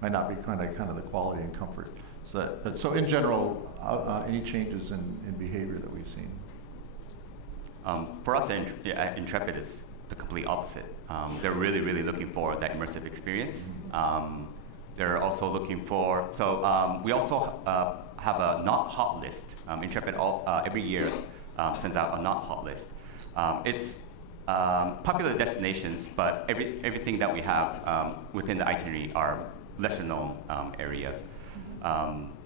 not be kind of the quality and comfort. So in general, any changes in behavior that we've seen? For us at Intrepid, it's the complete opposite. They're really, really looking for that immersive experience. They're also looking for, we also have a not hot list. Intrepid every year sends out a not hot list. It's popular destinations, but everything that we have within the itinerary are lesser known areas.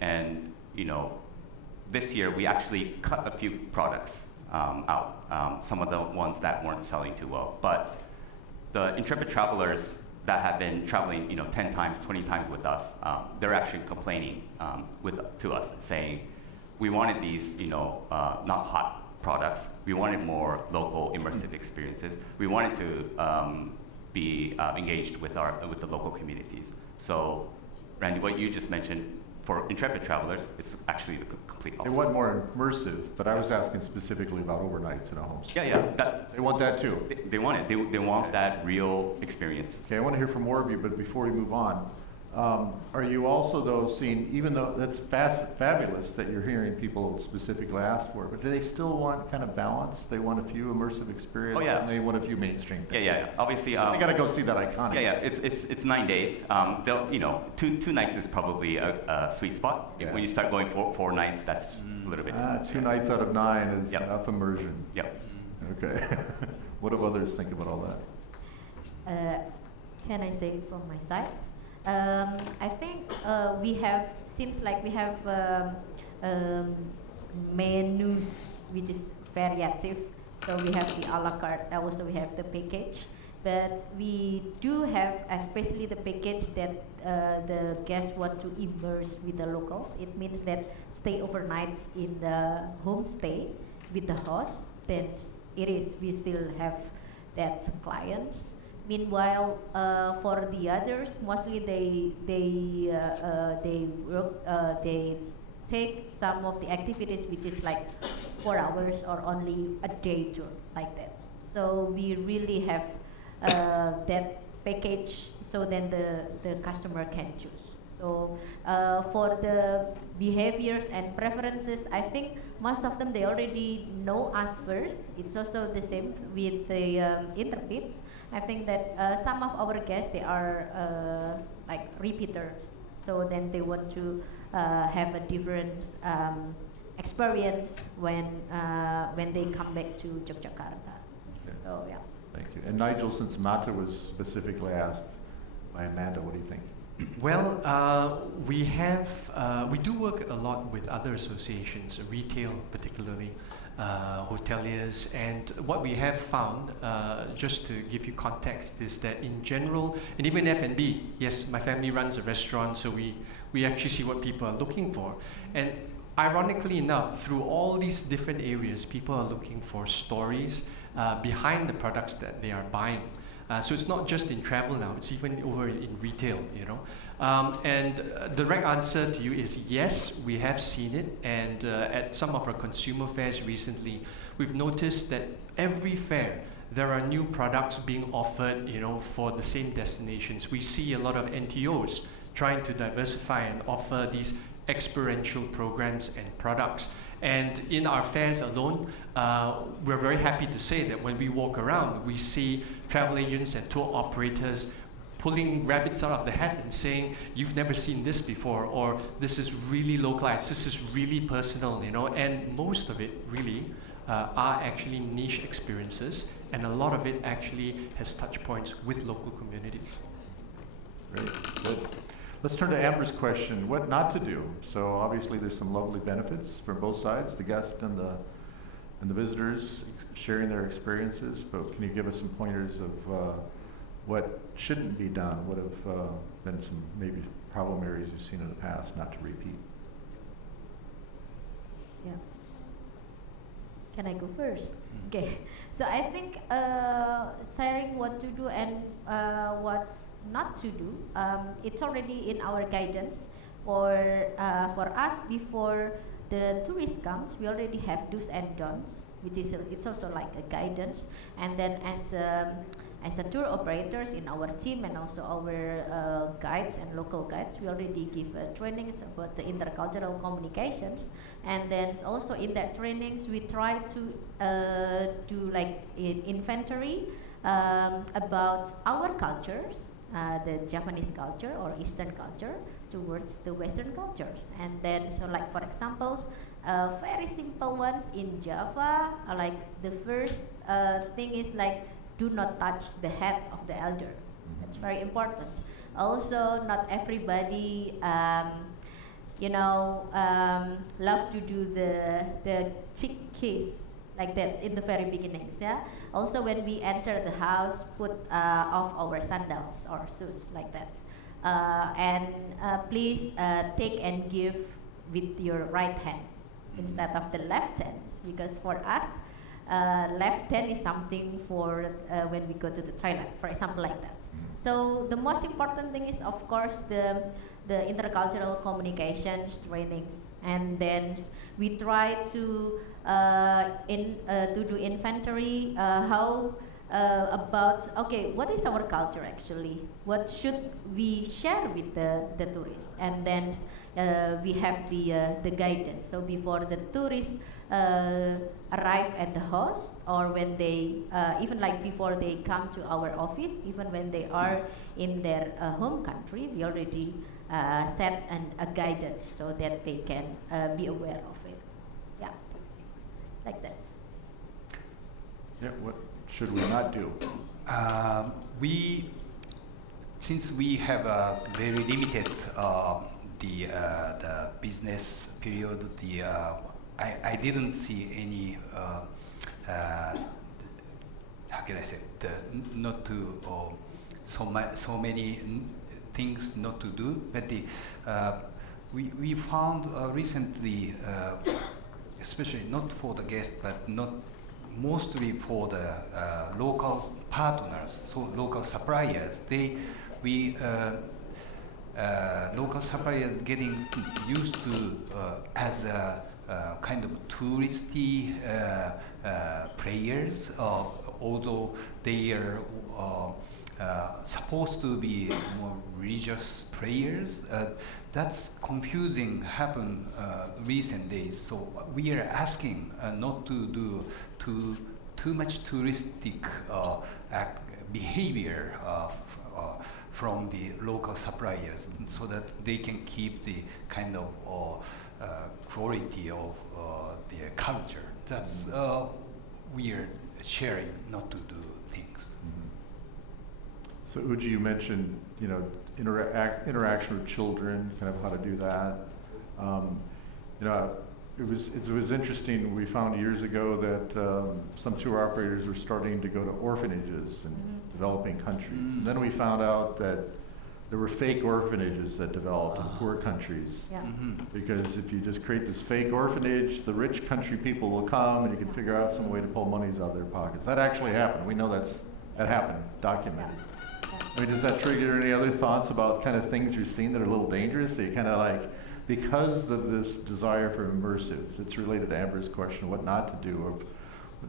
And this year we actually cut a few products out, some of the ones that weren't selling too well. But the Intrepid travelers that have been traveling 10 times, 20 times with us, they're actually complaining to us, saying, we wanted these not hot products, we wanted more local immersive experiences, we wanted to be engaged with the local communities. So Randy, what you just mentioned, for Intrepid travelers, it's actually the complete opposite. They want more immersive, but I was asking specifically about overnights in a homestay. Yeah. They want that too. They want it. They want that real experience. Okay, I want to hear from more of you, but before we move on, are you also though seeing, even though that's fabulous that you're hearing people specifically ask for, but do they still want kind of balance? They want a few immersive experiences, Oh, yeah. and they want a few mainstream things. Yeah. Obviously, they got to go see that iconic. Yeah. It's 9 days. They'll, two nights is probably a sweet spot. Yeah. When you start going 4 nights, that's a little bit. 2 nights out of 9 is Yep. enough immersion. Yep. Okay. What do others think about all that? Can I say from my side? I think we have menus which is variative. So we have the a la carte, also we have the package. But we do have, especially the package that the guests want to immerse with the locals. It means that stay overnights in the homestay with the host. Then we still have that clients. Meanwhile, for the others, mostly they take some of the activities which is like 4 hours or only a day tour like that. So we really have that package, so then the customer can choose. So for the behaviors and preferences, I think most of them, they already know us first. It's also the same with the Intrepid. I think that some of our guests, they are like repeaters. So then they want to have a different experience when they come back to Yogyakarta. Okay. So yeah. Thank you. And Nigel, since MATTA was specifically asked by Amanda, what do you think? Well, we do work a lot with other associations, retail particularly, hoteliers, and what we have found, just to give you context, is that in general, and even F&B, yes, my family runs a restaurant, so we actually see what people are looking for. And ironically enough, through all these different areas, people are looking for stories behind the products that they are buying. So it's not just in travel now, it's even over in retail, And the right answer to you is yes, we have seen it, and at some of our consumer fairs recently, we've noticed that every fair, there are new products being offered, for the same destinations. We see a lot of NTOs trying to diversify and offer these experiential programs and products. And in our fairs alone, we're very happy to say that when we walk around, we see travel agents and tour operators pulling rabbits out of the hat and saying, you've never seen this before, or this is really localized, this is really personal, you know, and most of it really are actually niche experiences, and a lot of it actually has touch points with local communities. Great, good. Let's turn to Amber's question, what not to do? So obviously there's some lovely benefits from both sides, the guest and the visitors sharing their experiences, but can you give us some pointers of what shouldn't be done? What have been some maybe problem areas you've seen in the past not to repeat? Yeah. Can I go first? Okay. So I think sharing what to do and what not to do, it's already in our guidance. For us, before the tourist comes, we already have do's and don'ts, which is it's also like a guidance. And then as a tour operators in our team and also our guides and local guides, we already give trainings about the intercultural communications. And then also in that trainings, we try to do like an inventory about our cultures, the Japanese culture or Eastern culture towards the Western cultures. And then so like for examples, very simple ones in Java, like the first thing is like do not touch the head of the elder. That's very important. Also, not everybody, love to do the cheek kiss like that in the very beginnings. Yeah. Also, when we enter the house, put off our sandals or shoes like that. And please take and give with your right hand instead of the left hand, because for us, left hand is something for when we go to the toilet, for example, like that. So the most important thing is, of course, the intercultural communications trainings, and then we try to do inventory how about what is our culture actually? What should we share with the tourists? And then we have the guidance. So before the tourists arrive at the host, or when they even like before they come to our office, even when they are in their home country, we already set a guidance so that they can be aware of it. Yeah, like that. Yeah, what should we not do? Since we have a very limited the business period, I didn't see any how can I say not to so many things not to do, but we found recently, especially not for the guests, but not mostly for the local partners, so local suppliers. Local suppliers getting used to as a kind of touristy players, although they are supposed to be more religious prayers. That's confusing happen recent days. So we are asking not to do too much touristic behavior from the local suppliers, so that they can keep the kind of quality of their culture. That's we are sharing not to do things. So Uji, you mentioned interaction with children, kind of how to do that. It was interesting. We found years ago that some tour operators were starting to go to orphanages in developing countries. And then we found out that there were fake orphanages that developed in poor countries. Yeah. Because if you just create this fake orphanage, the rich country people will come and you can figure out some way to pull monies out of their pockets. That actually happened. We know that happened, documented. I mean, does that trigger any other thoughts about kind of things you're seeing that are a little dangerous? That you kind of like, because of this desire for immersive, it's related to Amber's question, what not to do.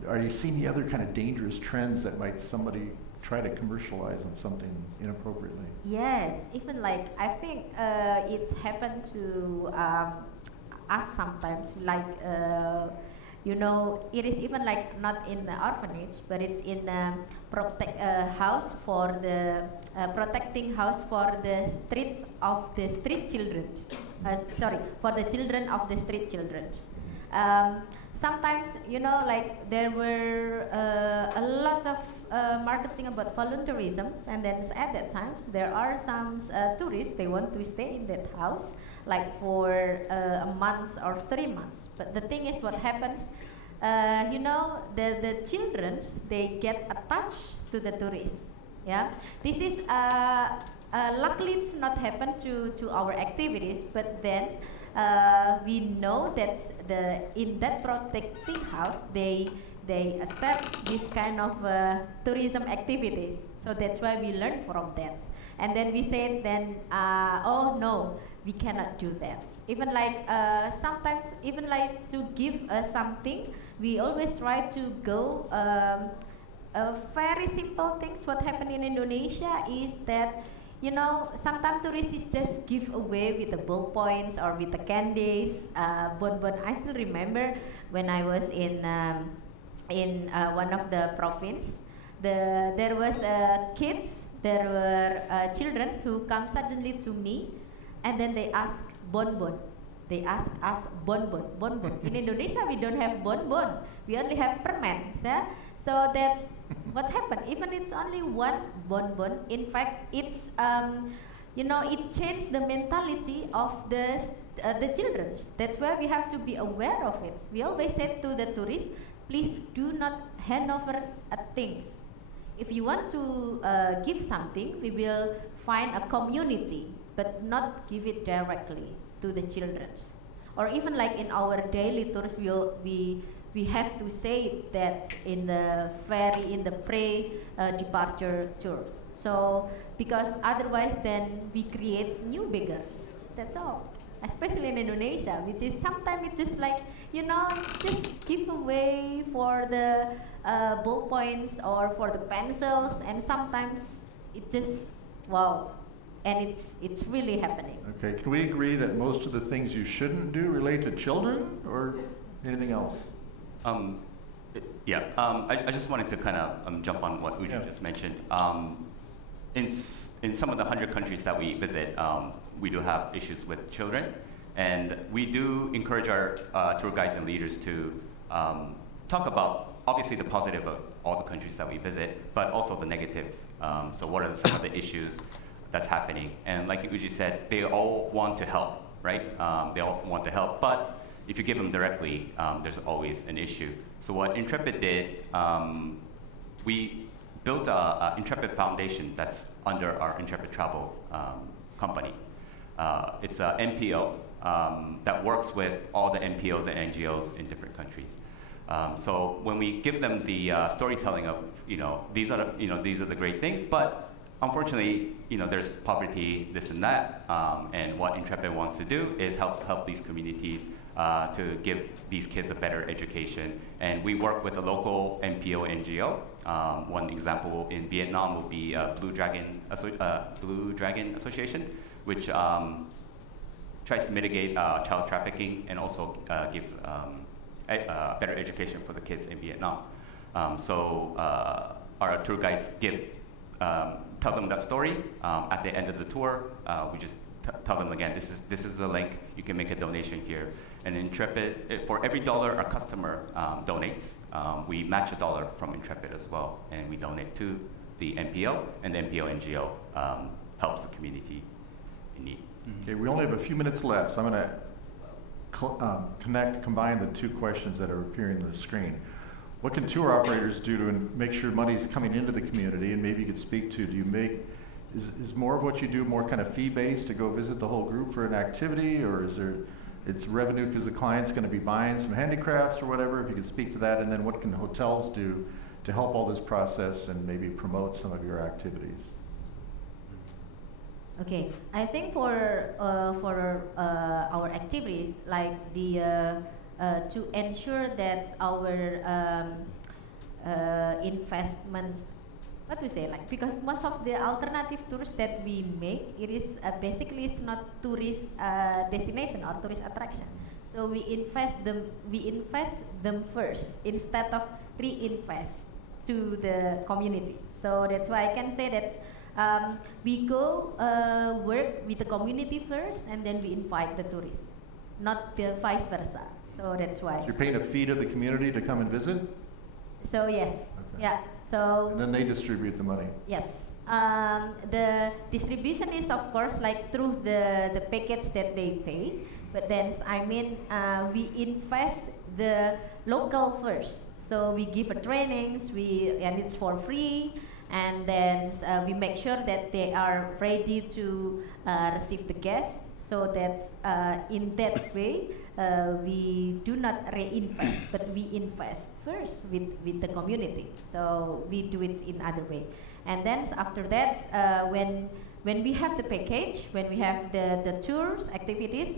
Or are you seeing the other kind of dangerous trends that might somebody try to commercialize on something inappropriately? Yes, even like I think it's happened to us sometimes. Like You know, it is even like not in the orphanage, but it's in a house for the protecting house for the street children. Sorry, for the children of the street children. Sometimes, you know, like there were a lot of marketing about volunteerism, and then at that time there are some tourists, they want to stay in that house like for a month or 3 months. But the thing is, what happens, you know, the children, they get attached to the tourists. Yeah, this is luckily it's not happened to our activities, but then we know that in that protecting house they accept this kind of tourism activities. So that's why we learn from that. And then we said then, oh no, we cannot do that. Even like sometimes, even like to give something, we always try to go. Very simple things. What happened in Indonesia is that, you know, sometimes tourists just give away with the ballpoints or with the candies, bonbon. I still remember when I was in one of the province, there was kids, there were children who come suddenly to me, and then they ask bonbon. They ask us bonbon. In Indonesia, we don't have bonbon. We only have permen. Yeah? So that's what happened. Even it's only one bonbon. In fact, it's you know, it changed the mentality of the children. That's why we have to be aware of it. We always said to the tourists, please do not hand over things. If you want to give something, we will find a community, but not give it directly to the children. Or even like in our daily tours, we have to say that in the pre-departure tours. So because otherwise then we create new beggars. That's all. Especially in Indonesia, which is sometimes it's just like, you know, just give away for the ballpoints or for the pencils, and sometimes it just, wow, and it's really happening. Okay, can we agree that most of the things you shouldn't do relate to children, or anything else? I just wanted to kind of jump on what Uji just mentioned. In some of the 100 countries that we visit, we do have issues with children, and we do encourage our tour guides and leaders to talk about obviously the positive of all the countries that we visit, but also the negatives. So what are some of the issues that's happening? And like Uji said, they all want to help, right? They all want to help, but if you give them directly, there's always an issue. So what Intrepid did, we built an Intrepid Foundation that's under our Intrepid Travel company. It's an NPO that works with all the NPOs and NGOs in different countries. So when we give them the storytelling of, you know, these are the great things, but unfortunately, you know, there's poverty, this and that, and what Intrepid wants to do is help these communities to give these kids a better education. And we work with a local NPO NGO. One example in Vietnam would be Blue Dragon Association, which tries to mitigate child trafficking and also gives better education for the kids in Vietnam. So our tour guides tell them that story. At the end of the tour, we just tell them again, this is the link, you can make a donation here. And Intrepid, for every dollar our customer donates, we match $1 from Intrepid as well, and we donate to the NPO, and the NPO NGO helps the community in need. Okay, we only have a few minutes left, so I'm going to combine the two questions that are appearing on the screen. What can tour operators do to make sure money is coming into the community? And maybe you could speak to, is more of what you do more kind of fee-based to go visit the whole group for an activity, or is there, it's revenue because the client's going to be buying some handicrafts or whatever? If you could speak to that, and then what can hotels do to help all this process and maybe promote some of your activities? Okay, I think for our activities, like to ensure that our investments, what we say, like, because most of the alternative tours that we make, it is basically it's not tourist destination or tourist attraction. So we invest them first instead of reinvest to the community. So that's why I can say that we go work with the community first, and then we invite the tourists, not the vice versa. So that's why. So you're paying a fee to the community to come and visit? So yes, Okay. yeah. So And then they distribute the money. yes, the distribution is of course like through the package that they pay, but then we invest the local first. So we give a trainings, and it's for free, and then we make sure that they are ready to receive the guests. So that's in that way we do not reinvest, but we invest first with the community. So we do it in other way, and then after that when we have the package, when we have the tours activities,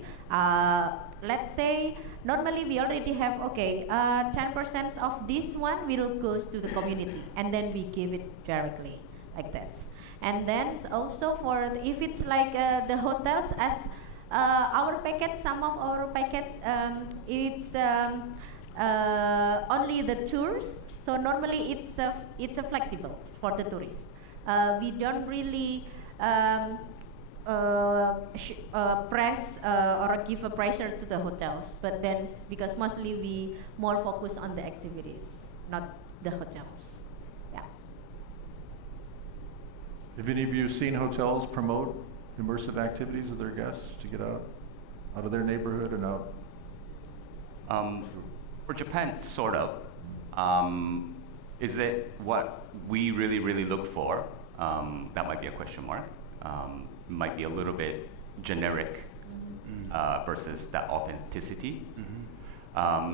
let's say normally we already have 10% of this one will goes to the community, and then we give it directly like that. And then also if it's like the hotels, as our package, some of our packets, it's only the tours. So normally it's a flexible for the tourists. We don't really press or give a pressure to the hotels, but then because mostly we more focus on the activities, not the hotels. Yeah. Have any of you seen hotels promote immersive activities of their guests to get out of their neighborhood and out? For Japan, sort of. Is it what we really, really look for? That might be a question mark. Might be a little bit generic versus that authenticity.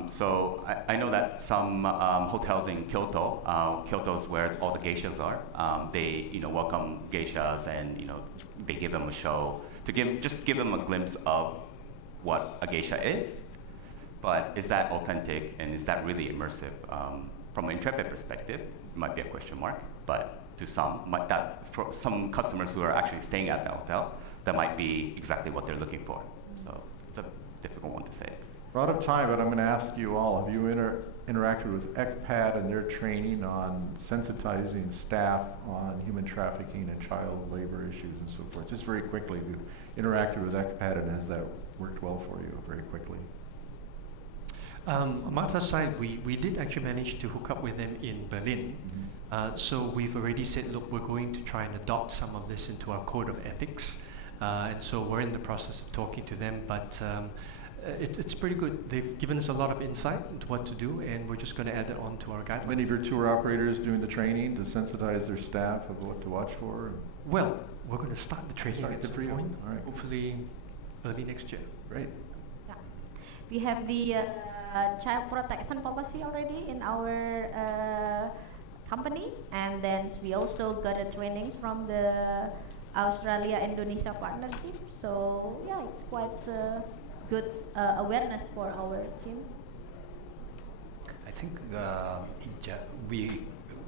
So I know that some hotels in Kyoto, Kyoto's where all the geishas are. They welcome geishas, and they give them a show to give them a glimpse of what a geisha is. But is that authentic, and is that really immersive? From an Intrepid perspective, it might be a question mark. But to for some customers who are actually staying at the hotel, that might be exactly what they're looking for. So it's a difficult one to say. We're out of time, but I'm going to ask you all, have you interacted with ECPAD and their training on sensitizing staff on human trafficking and child labor issues and so forth? Just very quickly, have you interacted with ECPAD, and has that worked well for you very quickly? On MATTA side, we did actually manage to hook up with them in Berlin. So we've already said, look, we're going to try and adopt some of this into our code of ethics. And so we're in the process of talking to them, but it's pretty good. They've given us a lot of insight into what to do, and we're just going to add that on to our guidelines. Many of your tour operators doing the training to sensitize their staff of what to watch for? Well, we're going to start the training at some point, all right. hopefully early next year. Great. Yeah. We have the child protection policy already in our company, and then we also got a trainings from the Australia-Indonesia partnership. So yeah, it's quite good awareness for our team. I think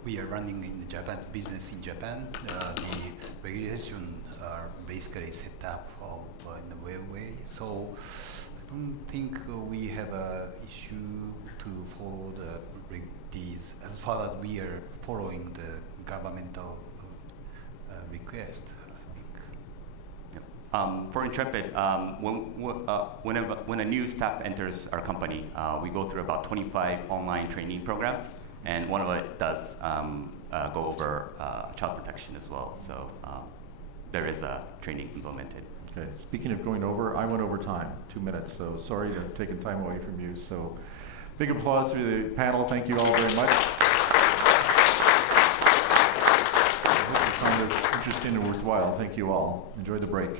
we are running in Japan, business in Japan. The regulations are basically set up in the way. So I don't think we have an issue to follow these, as far as we are following the governmental request. For Intrepid, when a new staff enters our company, we go through about 25 online training programs, and one of it does go over child protection as well. So there is a training implemented. Okay. Speaking of going over, I went over time, 2 minutes, so sorry to have taken time away from you. So big applause to the panel. Thank you all very much. I hope you found this interesting and worthwhile. Thank you all. Enjoy the break.